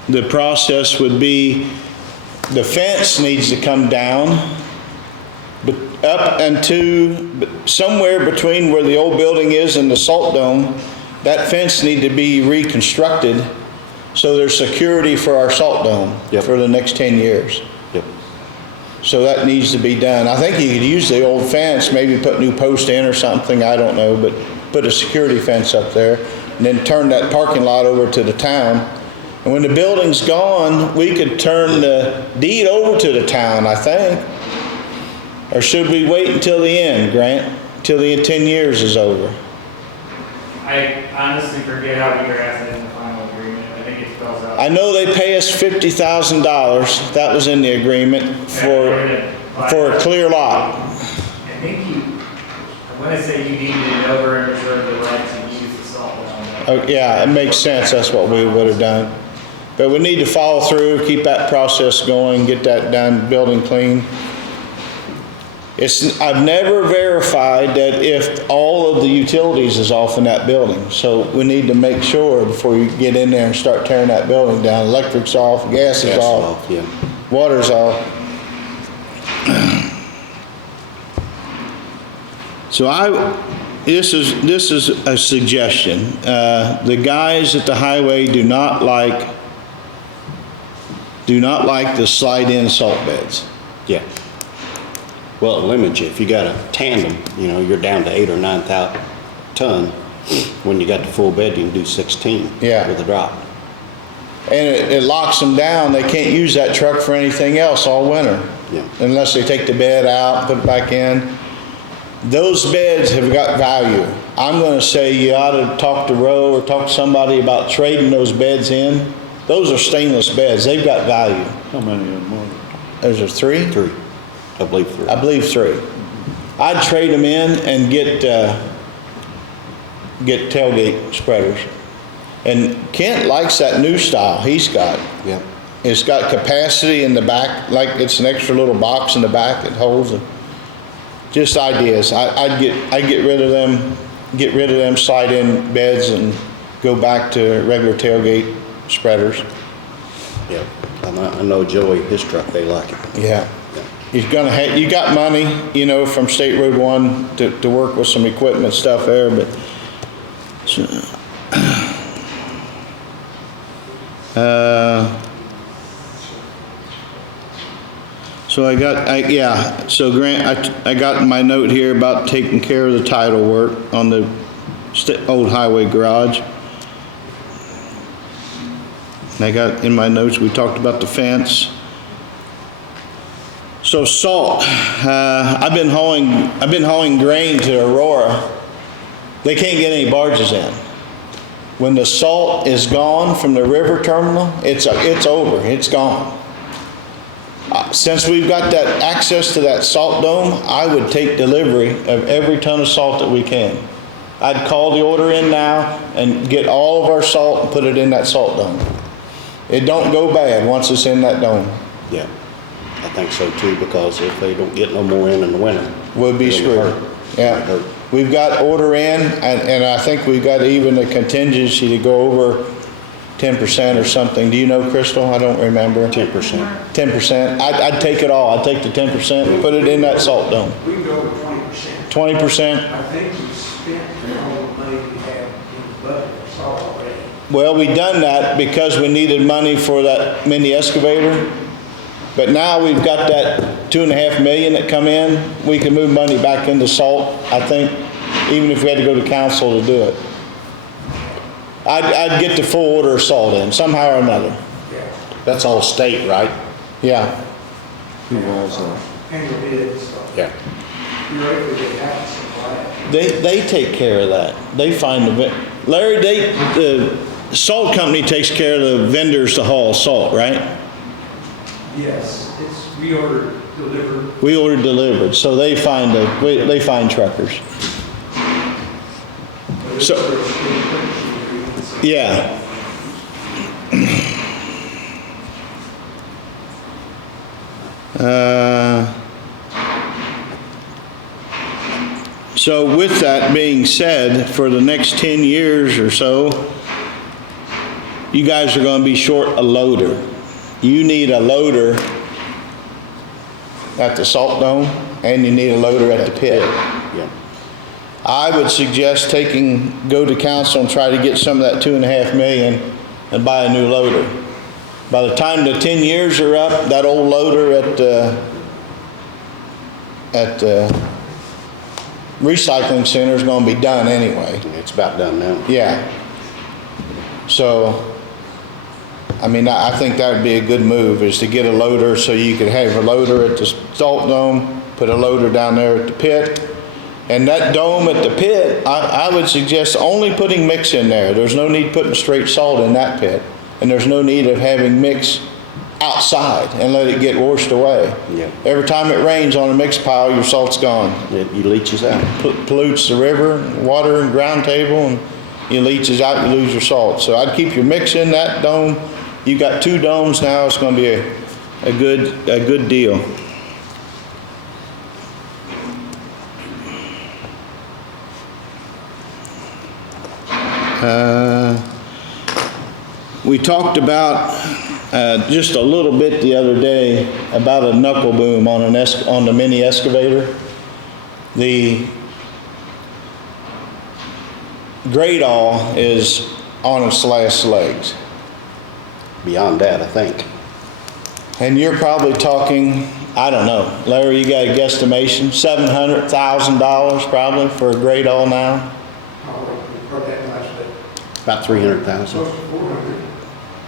the process would be the fence needs to come down, but up and to somewhere between where the old building is and the salt dome, that fence needs to be reconstructed. So there's security for our salt dome for the next 10 years. Yep. So that needs to be done. I think you could use the old fence, maybe put new posts in or something, I don't know, but put a security fence up there and then turn that parking lot over to the town. And when the building's gone, we could turn the deed over to the town, I think. Or should we wait until the end, Grant? Till the 10 years is over? I honestly forget how we drafted in the final agreement. I think it spells out. I know they pay us $50,000. That was in the agreement for a clear lot. I think I want to say you needed it over and reserve the right to use the salt dome. Oh, yeah, it makes sense. That's what we would have done. But we need to follow through, keep that process going, get that done, building clean. I've never verified that if all of the utilities is off in that building. So we need to make sure before you get in there and start tearing that building down. Electric's off, gas is off, Yeah. water's off. So this is a suggestion. The guys at the highway do not like the slide-in salt beds. Yeah. Well, it limits you. If you got a tandem, you know, you're down to 8 or 9,000 ton. When you got the full bed, you can do 16 Yeah. with a drop. And it locks them down. They can't use that truck for anything else all winter. Yeah. Unless they take the bed out, put it back in. Those beds have got value. I'm gonna say you ought to talk to Roe or talk to somebody about trading those beds in. Those are stainless beds. They've got value. How many of them are there? Is there 3? 3. I believe 3. I believe 3. I'd trade them in and get tailgate spreaders. And Kent likes that new style he's got. Yeah. It's got capacity in the back, like it's an extra little box in the back that holds them. Just ideas. I'd get rid of them slide-in beds and go back to regular tailgate spreaders. Yeah. I know Joey, his truck, they like it. Yeah. You got money, you know, from State Road 1 to work with some equipment stuff there, but so so Grant, I got my note here about taking care of the title work on the old highway garage. And I got in my notes, we talked about the fence. So salt, I've been hauling grain to Aurora. They can't get any barges in. When the salt is gone from the river terminal, it's over, it's gone. Since we've got that access to that salt dome, I would take delivery of every ton of salt that we can. I'd call the order in now and get all of our salt and put it in that salt dome. It don't go bad once it's in that dome. Yeah. I think so too, because if they don't get no more in the winter, We'll be it'll screwed. hurt. Yeah. It'll hurt. We've got order in, and I think we've got even a contingency to go over 10% or something. Do you know, Crystal? I don't remember. 10%. 10%. I'd take it all. I'd take the 10% and put it in that salt dome. We can go with 20%. 20%. I think we spent all the money we had in the budget, it's all already. Well, we done that because we needed money for that mini excavator. But now we've got that $2.5 million that come in, we can move money back into salt, I think, even if we had to go to council to do it. I'd get the full order of salt in, somehow or another. That's all state, right? Yeah. Who was that? And the bids, so Yeah. you're able to get half the supply. They take care of that. They find the, Larry, the salt company takes care of the vendors to haul salt, right? Yes, it's reordered, delivered. We order delivered, so they find truckers. but it's So- for a state purchasing agreement, so Yeah. So with that being said, for the next 10 years or so, you guys are going to be short a loader. You need a loader at the salt dome, and you need a loader at the pit. Yeah. I would suggest go to council and try to get some of that $2.5 million and buy a new loader. By the time the 10 years are up, that old loader at recycling center is going to be done anyway. It's about done now. Yeah. So, I mean, I think that would be a good move, is to get a loader so you could have a loader at the salt dome, put a loader down there at the pit. And that dome at the pit, I would suggest only putting mix in there. There's no need putting straight salt in that pit. And there's no need of having mix outside and let it get washed away. Yeah. Every time it rains on a mix pile, your salt's gone. It leaches out. Pollutes the river, water and ground table, and it leaches out, you lose your salt. So I'd keep your mix in that dome. You got 2 domes now, it's gonna be a good deal. We talked about just a little bit the other day about a knuckle boom on the mini excavator. The grade all is on its last legs. Beyond that, I think. And you're probably talking I don't know. Larry, you got a guesstimation? $700,000 probably for a great all now? Probably, for that much, but About 300,000. close to 400,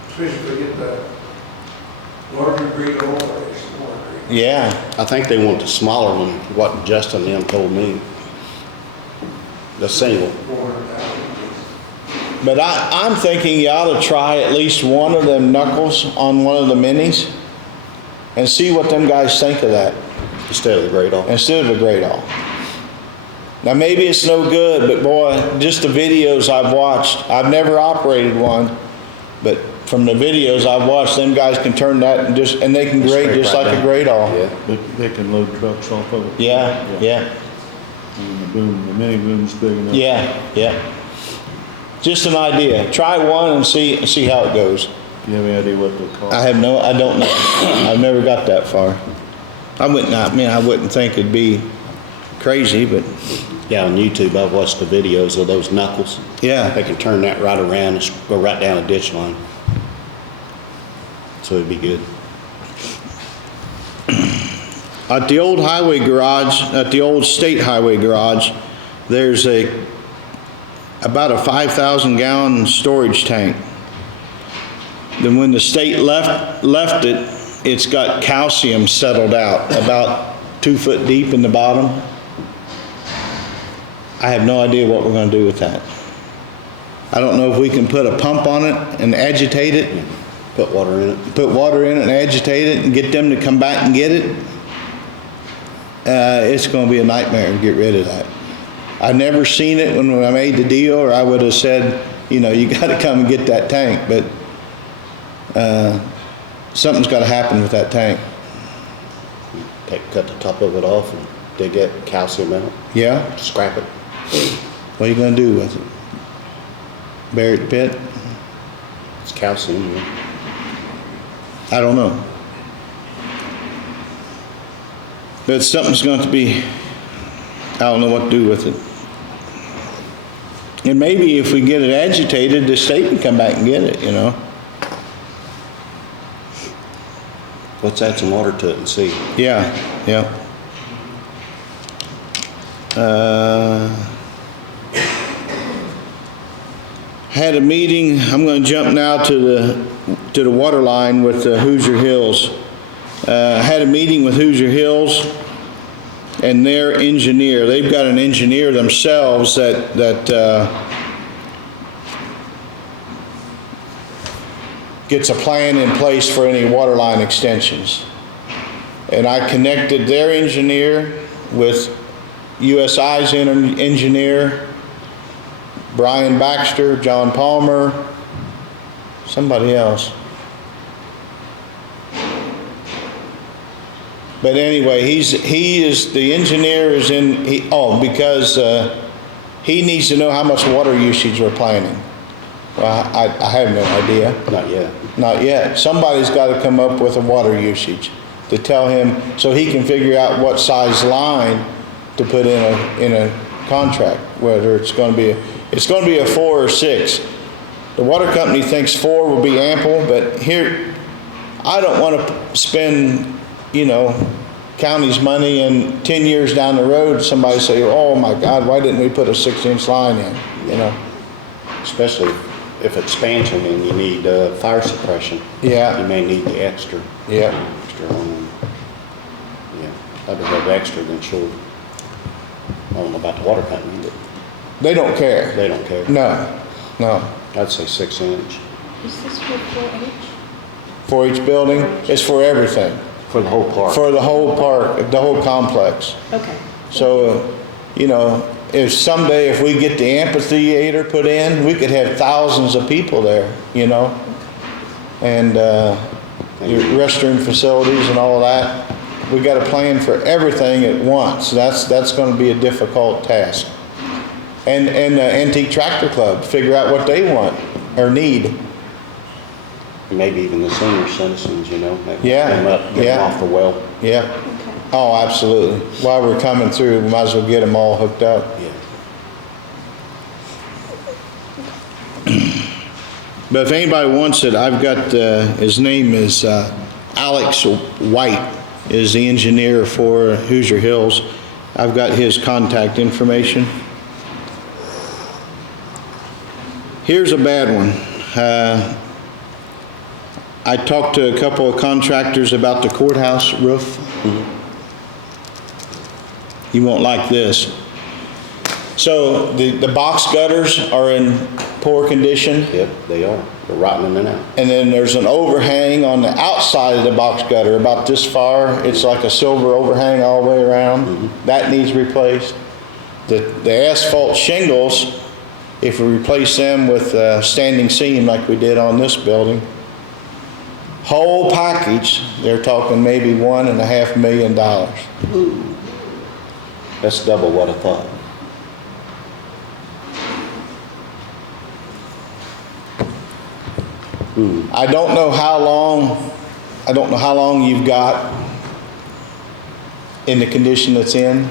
especially if we get the larger grade oil or the smaller grade. Yeah. I think they want the smaller one, what Justin and them told me. The single. 400,000. But I'm thinking you ought to try at least one of them knuckles on one of the minis and see what them guys think of that Instead of the great all. instead of a great all. Now maybe it's no good, but boy, just the videos I've watched, I've never operated one, but from the videos I've watched, them guys can turn that and they can grade just Straight right like a down. great all. Yeah. They can load trucks off of it. Yeah, yeah, And the boom, the mini boom's big enough. yeah, yeah. Just an idea. Try one and see how it goes. Do you have any idea what they cost? I don't know. I've never got that far. I wouldn't think it'd be crazy, but Yeah, on YouTube, I've watched the videos of those knuckles. yeah. They can turn that right around and go right down a ditch line. So it'd be good. At the old highway garage, at the old state highway garage, there's about a 5,000 gallon storage tank. Then when the state left it, it's got calcium settled out, about 2 foot deep in the bottom. I have no idea what we're gonna do with that. I don't know if we can put a pump on it and agitate it, Put water in it. put water in it and agitate it and get them to come back and get it. It's gonna be a nightmare to get rid of that. I never seen it when I made the deal, or I would have said, you know, you gotta come and get that tank, but something's gotta happen with that tank. Cut the top of it off and dig that calcium out. Yeah? Scrap it. What are you gonna do with it? Bury it in the pit? It's calcium. Yeah. I don't know. But something's going to be, I don't know what to do with it. And maybe if we get it agitated, the state can come back and get it, you know? Let's add some water to it and see. Yeah, yeah. Had a meeting, I'm gonna jump now to the water line with Hoosier Hills. Had a meeting with Hoosier Hills and their engineer. They've got an engineer themselves that gets a plan in place for any water line extensions. And I connected their engineer with USI's engineer, Brian Baxter, John Palmer, somebody else. But anyway, the engineer is in, because he needs to know how much water usage we're planning. Well, I have no idea. Not yet. Not yet. Somebody's got to come up with a water usage to tell him, so he can figure out what size line to put in a contract, whether it's going to be a 4 or 6. The water company thinks 4 will be ample, but here, I don't want to spend, county's money, and 10 years down the road, somebody say, oh my God, why didn't we put a 6-inch line in, Especially if expansion and you need fire suppression. Yeah. You may need the extra. Yeah. Extra on. Yeah. I'd have extra than short. I don't know about the water company, but They don't care. they don't care. No. I'd say 6 inch Is this for 4-H? For each building, it's for everything. for the whole park. For the whole park, the whole complex. Okay. So, if someday if we get the amphitheater put in, we could have thousands of people there, and your restroom facilities and all that. We got a plan for everything at once. That's going to be a difficult task. And the Antique Tractor Club, figure out what they want or need. Maybe even the senior citizens, Yeah, Them up, get yeah. them off the well. Yeah. Okay. Oh, absolutely. While we're coming through, we might as well get them all hooked up. Yeah. But if anybody wants it, I've got, his name is Alex White, is the engineer for Hoosier Hills. I've got his contact information. Here's a bad one. I talked to a couple of contractors about the courthouse roof. You won't like this. So the box gutters are in poor condition. Yep, they are. They're rotting in and out. And then there's an overhang on the outside of the box gutter, about this far. It's like a silver overhang all the way around. That needs replaced. The asphalt shingles, if we replace them with standing seam like we did on this building, whole package, they're talking maybe $1.5 million. That's double what I thought. I don't know how long you've got in the condition that's in.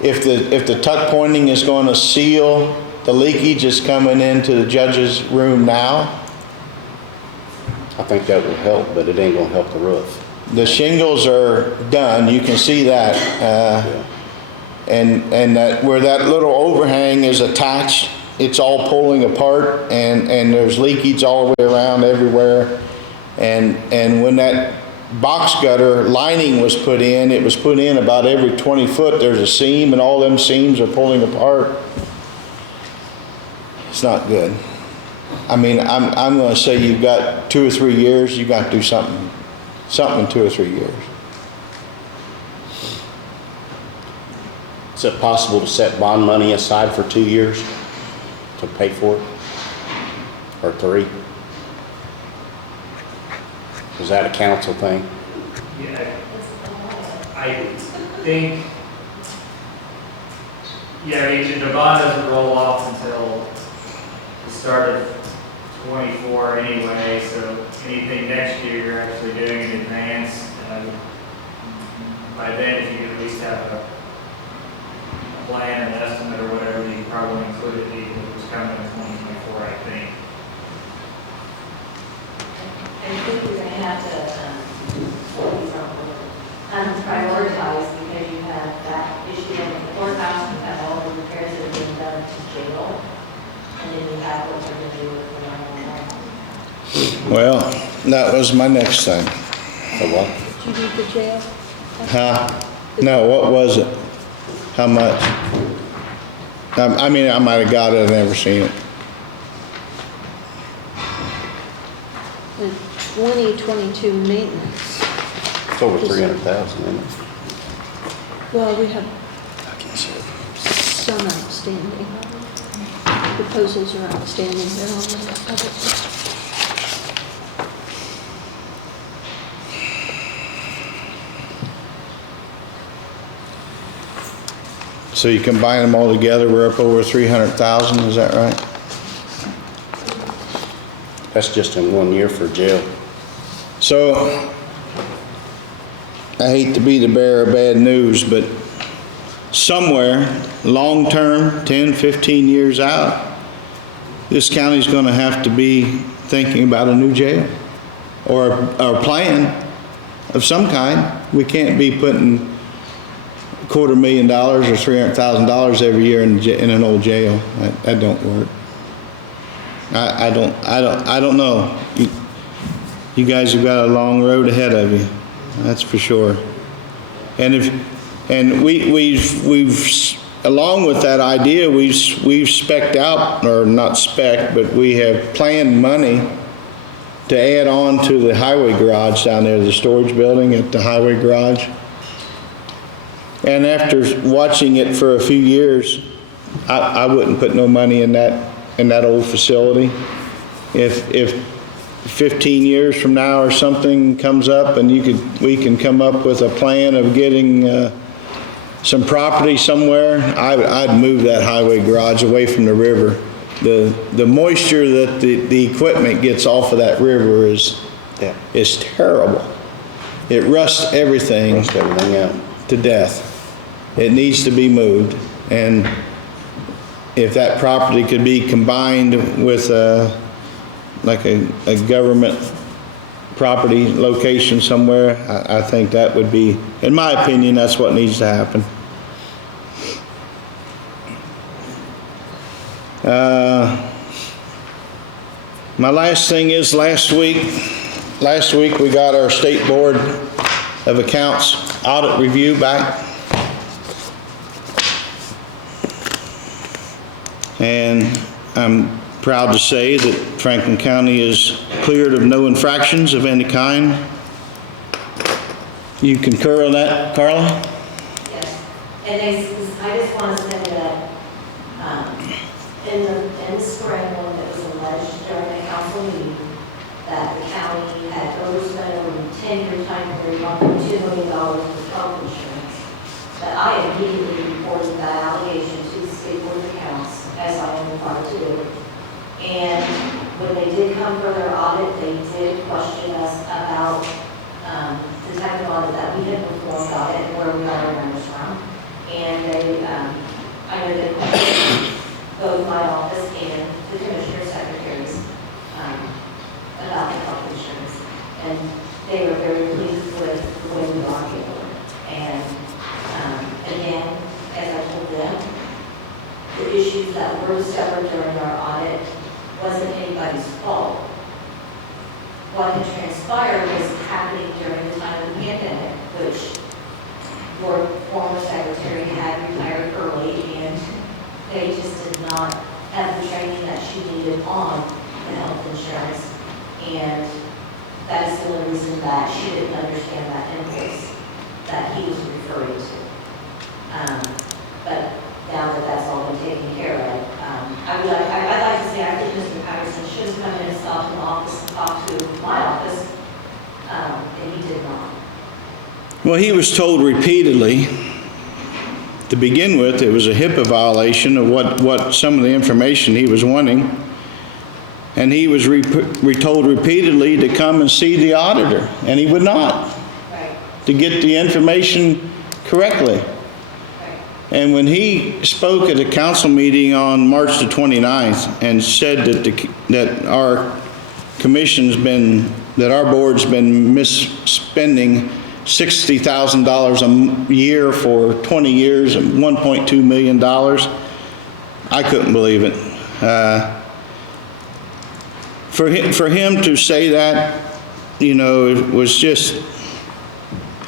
If the tuck pointing is going to seal the leakage that's coming into the judge's room now, I think that will help, but it ain't gonna help the roof. the shingles are done, you can see that. And that where that little overhang is attached, it's all pulling apart, and there's leakage all the way around everywhere. And when that box gutter lining was put in, it was put in about every 20 foot. There's a seam, and all them seams are pulling apart. It's not good. I mean, I'm going to say you've got 2 or 3 years. You've got to do something in 2 or 3 years. Is it possible to set bond money aside for 2 years to pay for it? Or 3? Is that a council thing? Yeah, I think, yeah, I mean, the bond doesn't roll off until the start of 24 anyway, so anything next year you're actually doing in advance. By then, if you could at least have a plan, an estimate, or whatever, you could probably include it even if it was coming in 2024, I think. I think you're going to have to prioritize, because you have that issue in the courthouse, you have all the repairs that have been done to jail, and then you have what you're going to do with the 911. Well, that was my next thing. The what? Did you do the jail? Huh? No, what was it? How much? I mean, I might have got it, I've never seen it. The 2022 maintenance. It's over 300,000, isn't it? Well, we have some outstanding. Proposals are outstanding, they're on the other. So you combine them all together, we're up over 300,000, is that right? That's just in 1 year for jail. So, I hate to be the bearer of bad news, but somewhere, long-term, 10, 15 years out, this county's gonna have to be thinking about a new jail or a plan of some kind. We can't be putting $250,000 or $300,000 every year in an old jail. That don't work. I don't know. You guys have got a long road ahead of you. That's for sure. And we've along with that idea, we've spec'd out, or not spec'd, but we have planned money to add on to the highway garage down there, the storage building at the highway garage. And after watching it for a few years, I wouldn't put no money in that old facility. If 15 years from now or something comes up and we can come up with a plan of getting some property somewhere, I'd move that highway garage away from the river. The moisture that the equipment gets off of that river is terrible. It rusts everything out to death. It needs to be moved, and if that property could be combined with like a government property location somewhere. I think that would be, in my opinion, that's what needs to happen. My last thing is last week we got our State Board of Accounts audit review back. And I'm proud to say that Franklin County is cleared of no infractions of any kind. You concur on that, Carla? Yes, and I just want to say that in the spring, when it was alleged during the council meeting that the county had overspent over a 10-year time period, $1.2 million with health insurance, that I immediately reported that allegation to the State Board of Accounts, as I am required to do. And when they did come for their audit, they did question us about the type of audit that we had performed on it and where we got our numbers from. And they, I know they questioned both my office and the commissioner secretaries about the health insurance. And they were very pleased with the way we got it. And again, as I told them, the issues that were discovered during our audit wasn't anybody's fault. What had transpired was happening during the time of the pandemic, which your former secretary had retired early, and they just did not have the training that she needed on the health insurance. And that is the only reason that she didn't understand that invoice that he was referring to. But now that that's all been taken care of, I'd like to say I think Mr. Patterson should have come in and stopped in the office and talked to my office, and he did not. Well, he was told repeatedly, to begin with, it was a HIPAA violation of what some of the information he was wanting. And he was told repeatedly to come and see the auditor, and he would not, Right. to get the information correctly. And when he spoke at a council meeting on March the 29th and said that our commission's been, that our board's been misspending $60,000 a year for 20 years and $1.2 million, I couldn't believe it. For him to say that, you know, it was just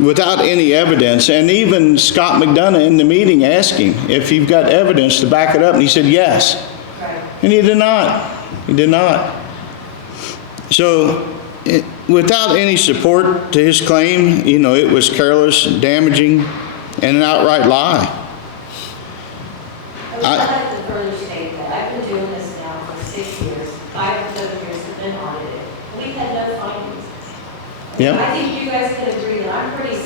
without any evidence. And even Scott McDonough in the meeting asked him if you've got evidence to back it up, and he said yes. Right. And he did not. He did not. So without any support to his claim, you know, it was careless, damaging, and an outright lie. I'd like to further state that I've been doing this now for 6 years. 5 of those years have been audited. We've had no findings. Yep. I think you guys can agree that I'm pretty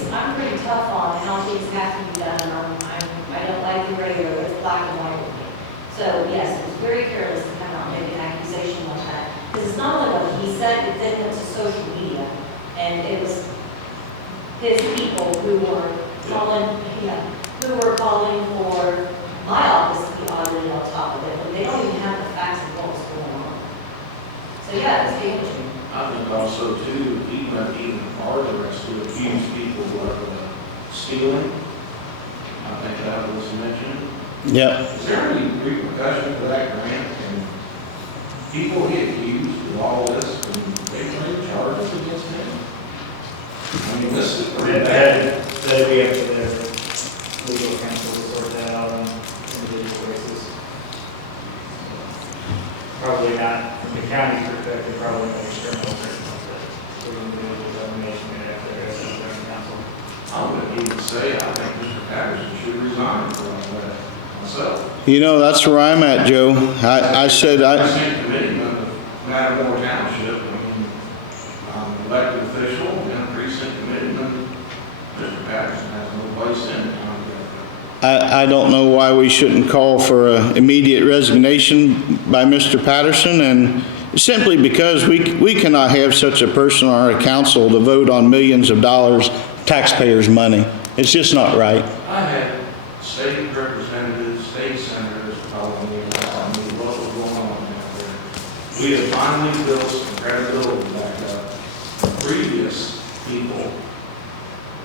tough on how things have to be done, and I don't like the regular, it's black and white with me. So yes, it was very careless to come out and make an accusation like that. Because it's not only what he said, it then went to social media, and it was his people who were calling for my office to be audited on top of it, but they don't even have the facts of what was going on. So yeah, it's damaging. I think also too, even our arrests to accuse people of stealing. I think that was mentioned. Yep. Is there any repercussion for that grant? And people get accused of all this, and they bring charges against them? I mean, this is pretty bad. That'd be up to their legal counsel to sort that out on individual basis. Probably not, from the county's perspective, probably not external officials that we're going to do the examination after their council. I would even say, I think Mr. Patterson should resign from that myself. You know, that's where I'm at, Joe. I said Precinct committeeman of Mattermore Township, I mean, I'm an elected official and a precinct committeeman. Mr. Patterson has no place in it. I don't know why we shouldn't call for an immediate resignation by Mr. Patterson, and simply because we cannot have such a person on our council to vote on millions of dollars taxpayers' money. It's just not right. I had state representatives, state senators telling me about what was going on out there. We have finally built some credibility back up. 3 people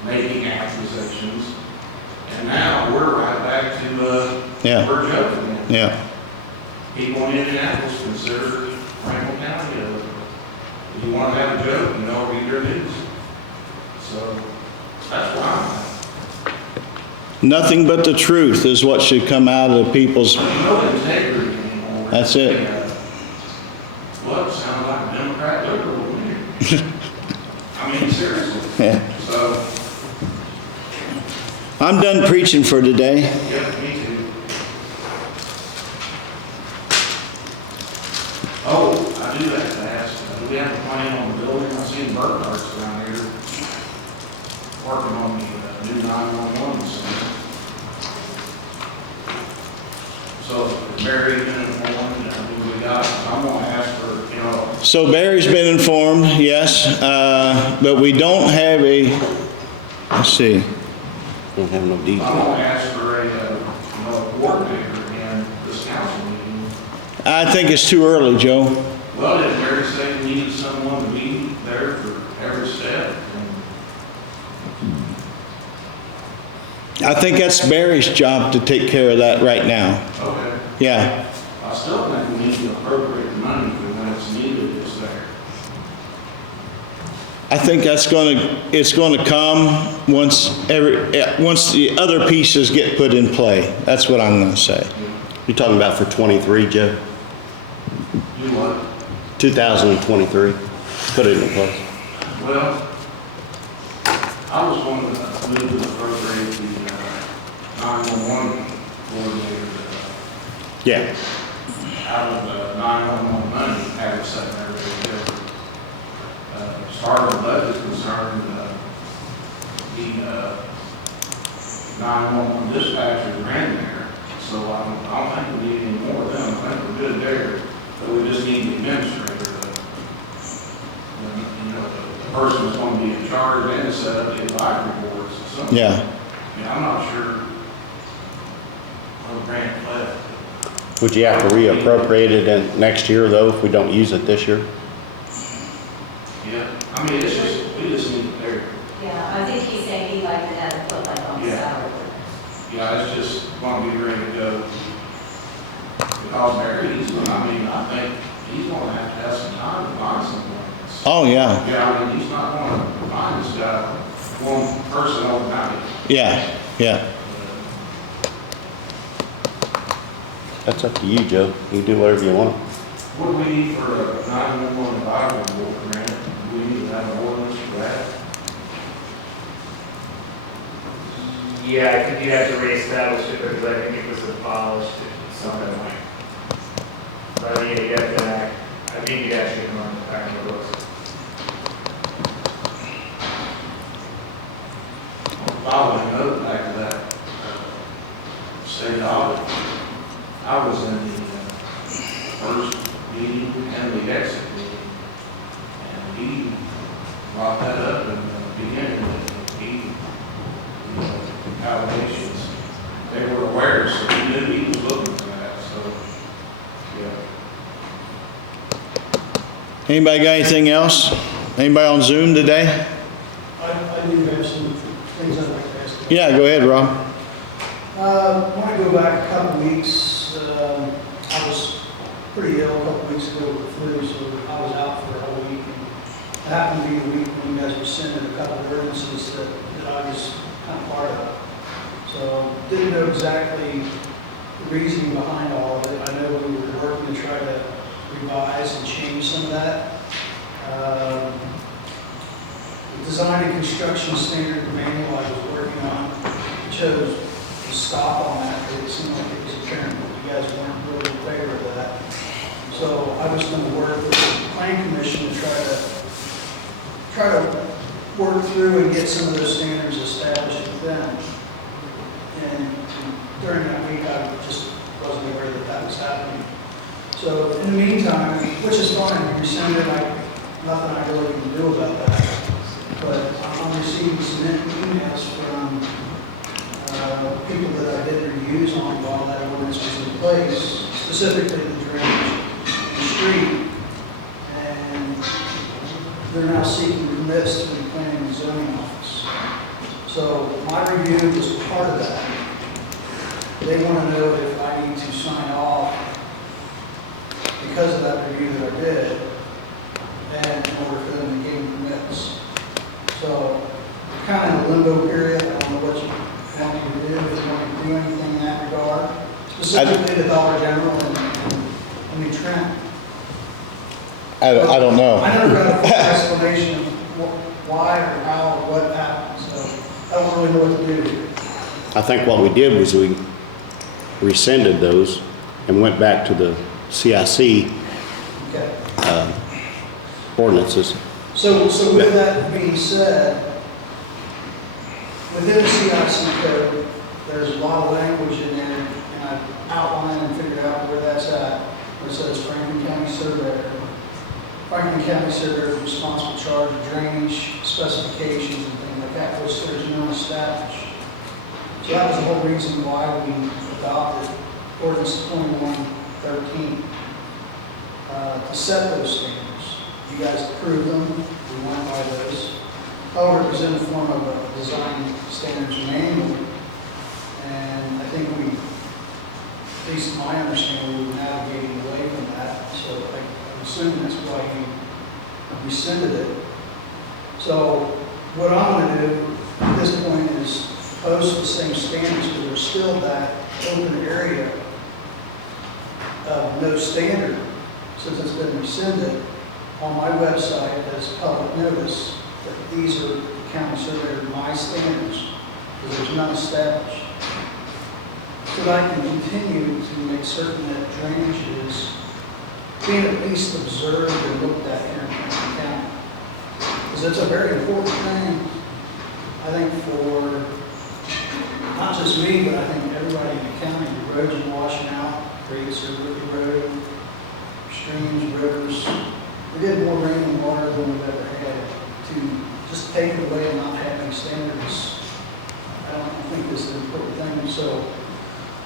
making accusations. And now we're right back to, Yeah. we're joking. Yeah. People in Indianapolis consider Franklin County, if you want to have a joke, you know, read their news. So that's why Nothing but the truth is what should come out of the people's, no integrity anymore. That's it. Well, it sounds like a Democrat liberal to me. I mean, seriously. yeah. So, I'm done preaching for today. yeah, me too. Oh, I do have to ask, do we have a plan on the building? I've seen bird carts around here working on the new 911 center. So, is Mary been informed, who we got? I'm gonna ask for, you know, So Barry's been informed, yes, but we don't have a, let's see, Don't have no I'm detail. gonna ask for a, you know, a coordinator in this council meeting. I think it's too early, Joe. Well, did Mary say we needed someone to be there for every step? I think that's Barry's job to take care of that right now. Okay. Yeah. I still think we need to appropriate the money for when it's needed, it's there. I think it's gonna come once the other pieces get put in play. That's what I'm gonna say. You're talking about for 23, Joe? You what? 2023, put it in place. Well, I was going to move to appropriate the 911 coordinator Yeah. out of the 911 money, have it set everything together. As far as the budget is concerned, the 911 dispatchers ran there, so I don't think we need any more of them. I think we're good there, but we just need the administrator. You know, the person that's going to be in charge and set up the advisory boards. So, Yeah. I'm not sure what grant left. Would you have to reappropriate it in next year, though, if we don't use it this year? Yeah, I mean, it's just, we just need it there. Yeah, I think he's saying he'd like to have it put like on the Yeah. salary. Yeah, it's just going to be ready to go. Because Barry, I think he's going to have some time to find someone. Oh, yeah. Yeah, I mean, he's not going to find this guy, one person overnight. Yeah. Yeah. That's up to you, Joe. You do whatever you want. What do we need for a 911 advisory board grant? Do we need to have an ordinance for that? Yeah, I think you have to reestablish it because I think it was abolished at some point. But yeah, you have to act, I think you actually can run it back in the books. Following a note back to that state audit, I was in the first meeting and the exit meeting, and he brought that up in the beginning, that he, allegations, they were aware, so he knew he was looking for that, so, yeah. Anybody got anything else? Anybody on Zoom today? I do have some things I'd like to ask. Yeah, go ahead, Rob. I want to go back a couple weeks. I was pretty ill a couple weeks ago with the flu, so I was out for a whole week. And it happened to be the week when you guys were sending a couple of ordinances that I was kind of part of. So didn't know exactly the reasoning behind all of it. I know we were working to try to revise and change some of that. The design and construction standard manual I was working on chose to stop on that because it seemed like it was apparent that you guys weren't really in favor of that. So I was going to work with the planning commission to try to work through and get some of those standards established with them. And during that week, I just wasn't aware that that was happening. So in the meantime, which is fine, we rescind it, like nothing I really can do about that. But I'm receiving some emails from people that I did reviews on while that ordinance was in place, specifically the drainage in the street. And they're now seeking permits to the planning and zoning office. So my review is part of that. They want to know if I need to sign off because of that review that I did, and in order for them to gain permits. So kind of in a limbo period. I don't know what you want me to do, if you want me to do anything in that regard. Specifically the Dollar General and the Trent. I don't know. I never got a full explanation of why or how or what happened, so I don't really know what to do. I think what we did was we rescinded those and went back to the CIC Okay. ordinances. So with that being said, within the CIC code, there's a lot of language in there, and I've outlined and figured out where that's at. It says Franklin County Surveyor. Franklin County Surveyor is responsible for charge of drainage specifications and things like that, which there's no established. So that was the whole reason why we adopted ordinance 2113 to set those standards. You guys approved them, we went by those. However, it was in the form of a design standards manual, and I think we, at least my understanding, we were navigating away from that. So I'm assuming that's why you rescinded it. So what I'm going to do at this point is post the same standards, because there's still that open area of no standard, since it's been rescinded, on my website as public notice that these are the county surveyor my standards, because there's none established. So that I can continue to make certain that drainage is being at least observed and looked at here in Franklin County. Because it's a very important thing, I think, for not just me, but I think everybody in the county. The roads are washing out, creeks are really road, streams, rivers. We get more rain and water than we've ever had. To just take it away and not have any standards, I don't think this is an important thing. So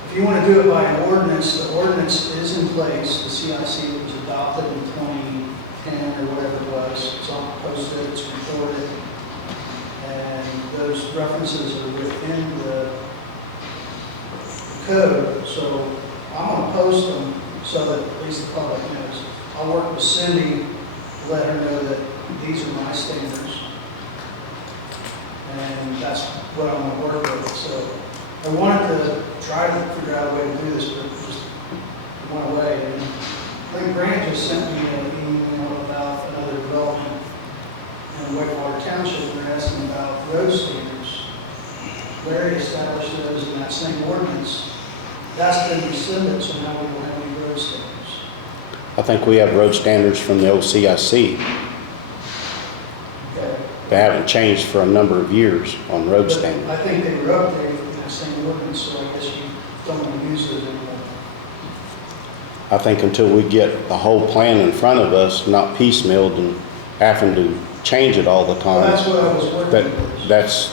if you want to do it by an ordinance, the ordinance is in place. The CIC was adopted in 2010 or whatever it was. It's all posted, it's recorded, and those references are within the code. So I'm going to post them so that at least the public knows. I'll work with Cindy to let her know that these are my standards, and that's what I'm going to work with. So I wanted to try to figure out a way to do this, but it just went away. And I think Grant just sent me an email about another development in Whitewater Township. They're asking about road standards. Larry established those in that same ordinance. That's been rescinded, so now we don't have any road standards. I think we have road standards from the old CIC. Okay. They haven't changed for a number of years on road But standards. I think they were updated in that same ordinance, so I guess you don't want to use those anymore. I think until we get the whole plan in front of us, not piecemealed and having to change it all the Well, time. that's what I was working with. That's,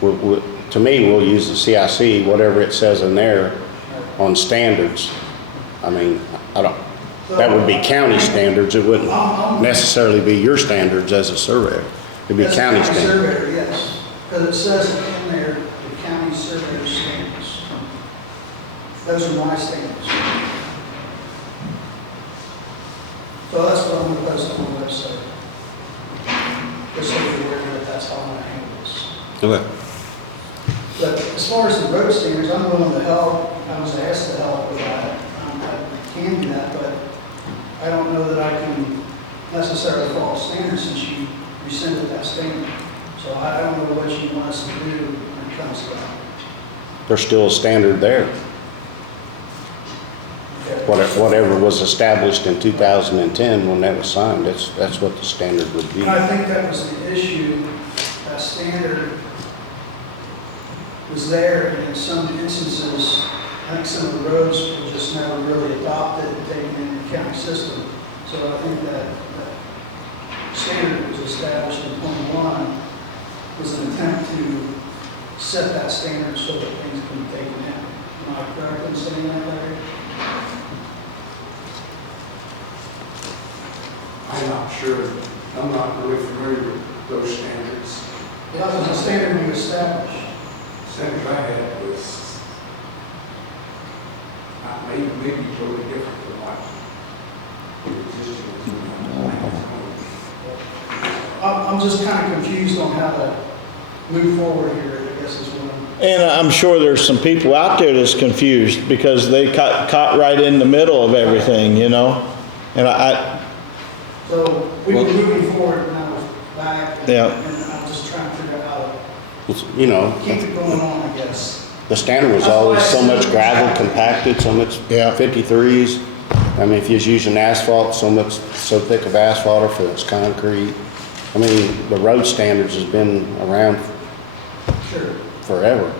to me, we'll use the CIC, whatever it says in there on standards. I mean, that would be county standards. It wouldn't necessarily be your standards as a surveyor. It'd be That's county county standards. surveyor, yes. Because it says in there, the county surveyor standards. Those are my standards. So that's what I'm going to post on the website. Just so you're aware that that's how I'm going to handle this. Okay. But as far as the road standards, I'm willing to help. I was asked to help with that. I can do that, but I don't know that I can necessarily follow standards since you rescinded that standard. So I don't know what you want us to do when it comes to that. There's still a standard there. Okay. Whatever was established in 2010 when that was signed, that's what the standard would be. And I think that was the issue. That standard was there, and in some instances, I think some of the roads were just never really adopted and taken in the county system. So I think that standard that was established in 21 was an attempt to set that standard so that things can be taken in. Am I correct in saying that, Larry? I'm not sure I'm not really familiar with those standards. That was a standard we established. Standards I had was maybe totally different from what existing was. I'm just kind of confused on how to move forward here, I guess is what I'm. And I'm sure there's some people out there that's confused because they caught right in the middle of everything, you know? And So we were moving forward and I was back. And, Yeah. and I'm just trying to figure out You know, how to keep it going on, I guess. the standard was always so much gravel compacted, so much Yeah. 53s. I mean, if you're using asphalt, so thick of asphalt, or if it's concrete. I mean, the road standards has been around Sure. forever.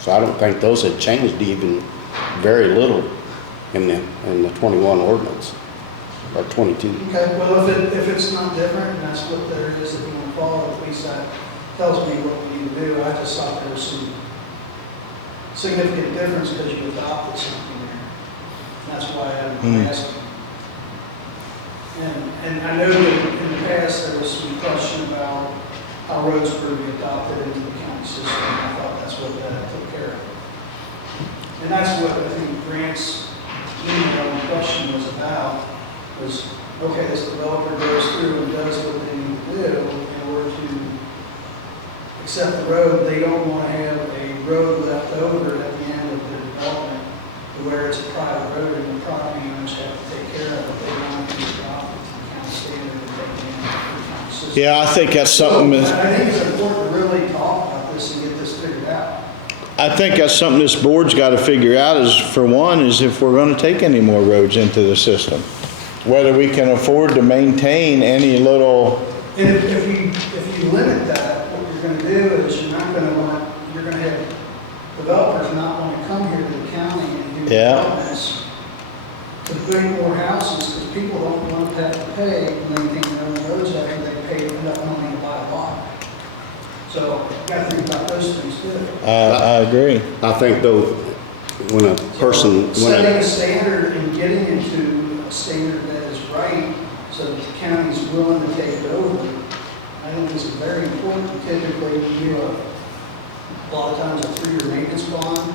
So I don't think those had changed even very little in the 21 ordinance, or 22. Okay, well, if it's not different, and that's what there is that we want to follow, at least that tells me what we need to do. I just thought there was some significant difference because you adopted something there. That's why I'm asking. And I know that in the past, there was some question about how roads were to be adopted into the county system. I thought that's what that took care of. And that's what I think Grant's email question was about, was, okay, this developer goes through and does what they need to do in order to accept the road. They don't want to have a road left over at the end of the development to where it's a private road and the property owners have to take care of it. They want to adopt it to the county standard and take it in the county system. yeah, I think that's something that, I think it's important to really talk about this and get this figured out. I think that's something this board's got to figure out is, for one, is if we're going to take any more roads into the system. Whether we can afford to maintain any little, And if you limit that, what you're going to do is you're not going to want, you're going to have developers not want to come here to the county and do Yeah. developments to build more houses because people don't want to have to pay to maintain their own roads after they pay enough money to buy a lot. So you got to think about those things too. I agree. I think though, when a person, Setting a standard and getting into a standard that is right so that the county is willing to take it over, I think is very important. Typically, you do a lot of times a 3-year maintenance bond,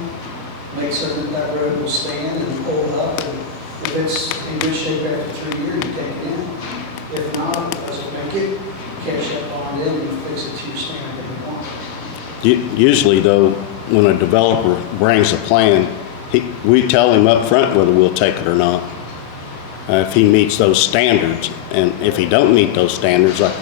make certain that that road will stand and hold up. And if it's in good shape after 3 years, you take it in. If not, if it doesn't make it, you cash that bond in and fix it to your standard that you want. usually though, when a developer brings a plan, we tell him up front whether we'll take it or not. If he meets those standards, and if he don't meet those standards, like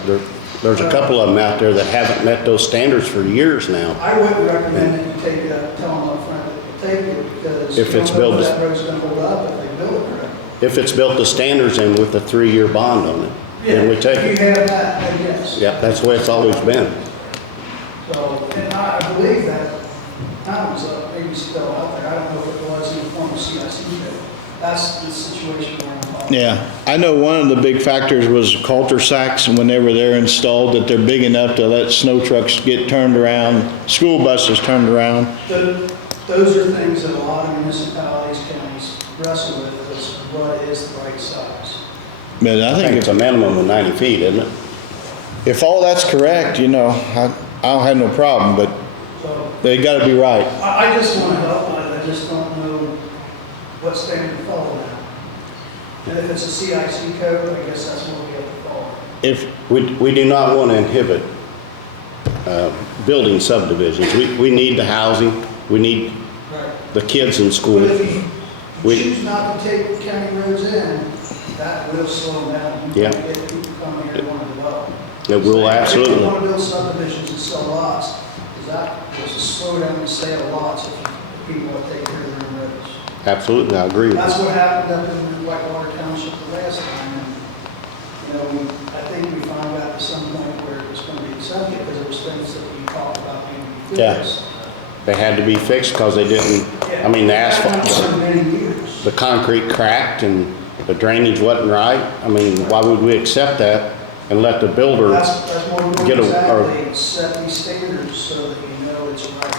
there's a couple of them out there that haven't met those standards for years now. I wouldn't recommend that you take it up, tell them up front that you'll take it because If you it's don't know if built- that road's going to hold up if they build it correctly. If it's built to standards and with a 3-year bond on it, then we take If you it. have that, then yes. Yeah, that's the way it's always been. So, and I believe that was maybe still out there. I don't know if it was in the form of CIC, but that's the situation where I'm talking. Yeah, I know one of the big factors was cul-de-sacs, and whenever they're installed, that they're big enough to let snow trucks get turned around, school buses turned around. Those are things that a lot of municipalities, counties wrestle with, is what is the right size. But I I think think it's a minimum of 90 feet, isn't it? if all that's correct, you know, I don't have no problem, but So they got to be right. I just want to help, but I just don't know what standard to follow now. And if it's a CIC code, I guess that's what we have to follow. If, We do not want to inhibit building subdivisions. We need the housing, we need Right. the kids in school. But if you We- choose not to take county roads in, that will slow them down. You Yeah. can't get people coming here to want to develop. It will absolutely. People want to build subdivisions and sell lots, because that will slow down the sale of lots if people want to take care of their own roads. Absolutely, I agree with That's you. what happened up in Whitewater Township the last time. And, you know, I think we found out at some point where it was going to be accepted because there was things that we talked about being Yeah. fixed. They had to be fixed because they didn't, I mean, the That went asphalt, for many years. the concrete cracked and the drainage wasn't right. I mean, why would we accept that and let the builder? That's more Get a- important, or- exactly, set these standards so that you know it's right.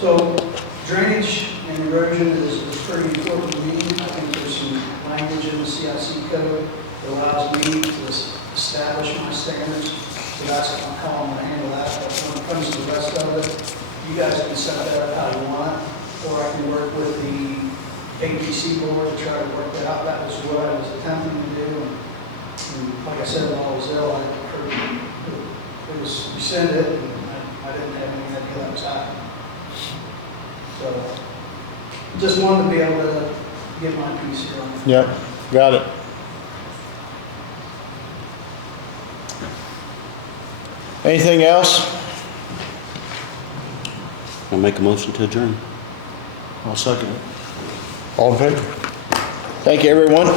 So Drainage and erosion is pretty important to me. I think there's some language in the CIC code that allows me to establish my standards. So that's how I'm gonna handle that. But when it comes to the rest of it, you guys can set that up how you want it, or I can work with the APC board to try to work that out. That was what I was attempting to do. And like I said, while I was ill, I heard it was rescinded, and I didn't have any idea that was happening. So, just wanted to be able to get my piece here on it. Yep, got it. Anything else? I'll make a motion to adjourn. I'll second it. All in favor? Thank you, everyone.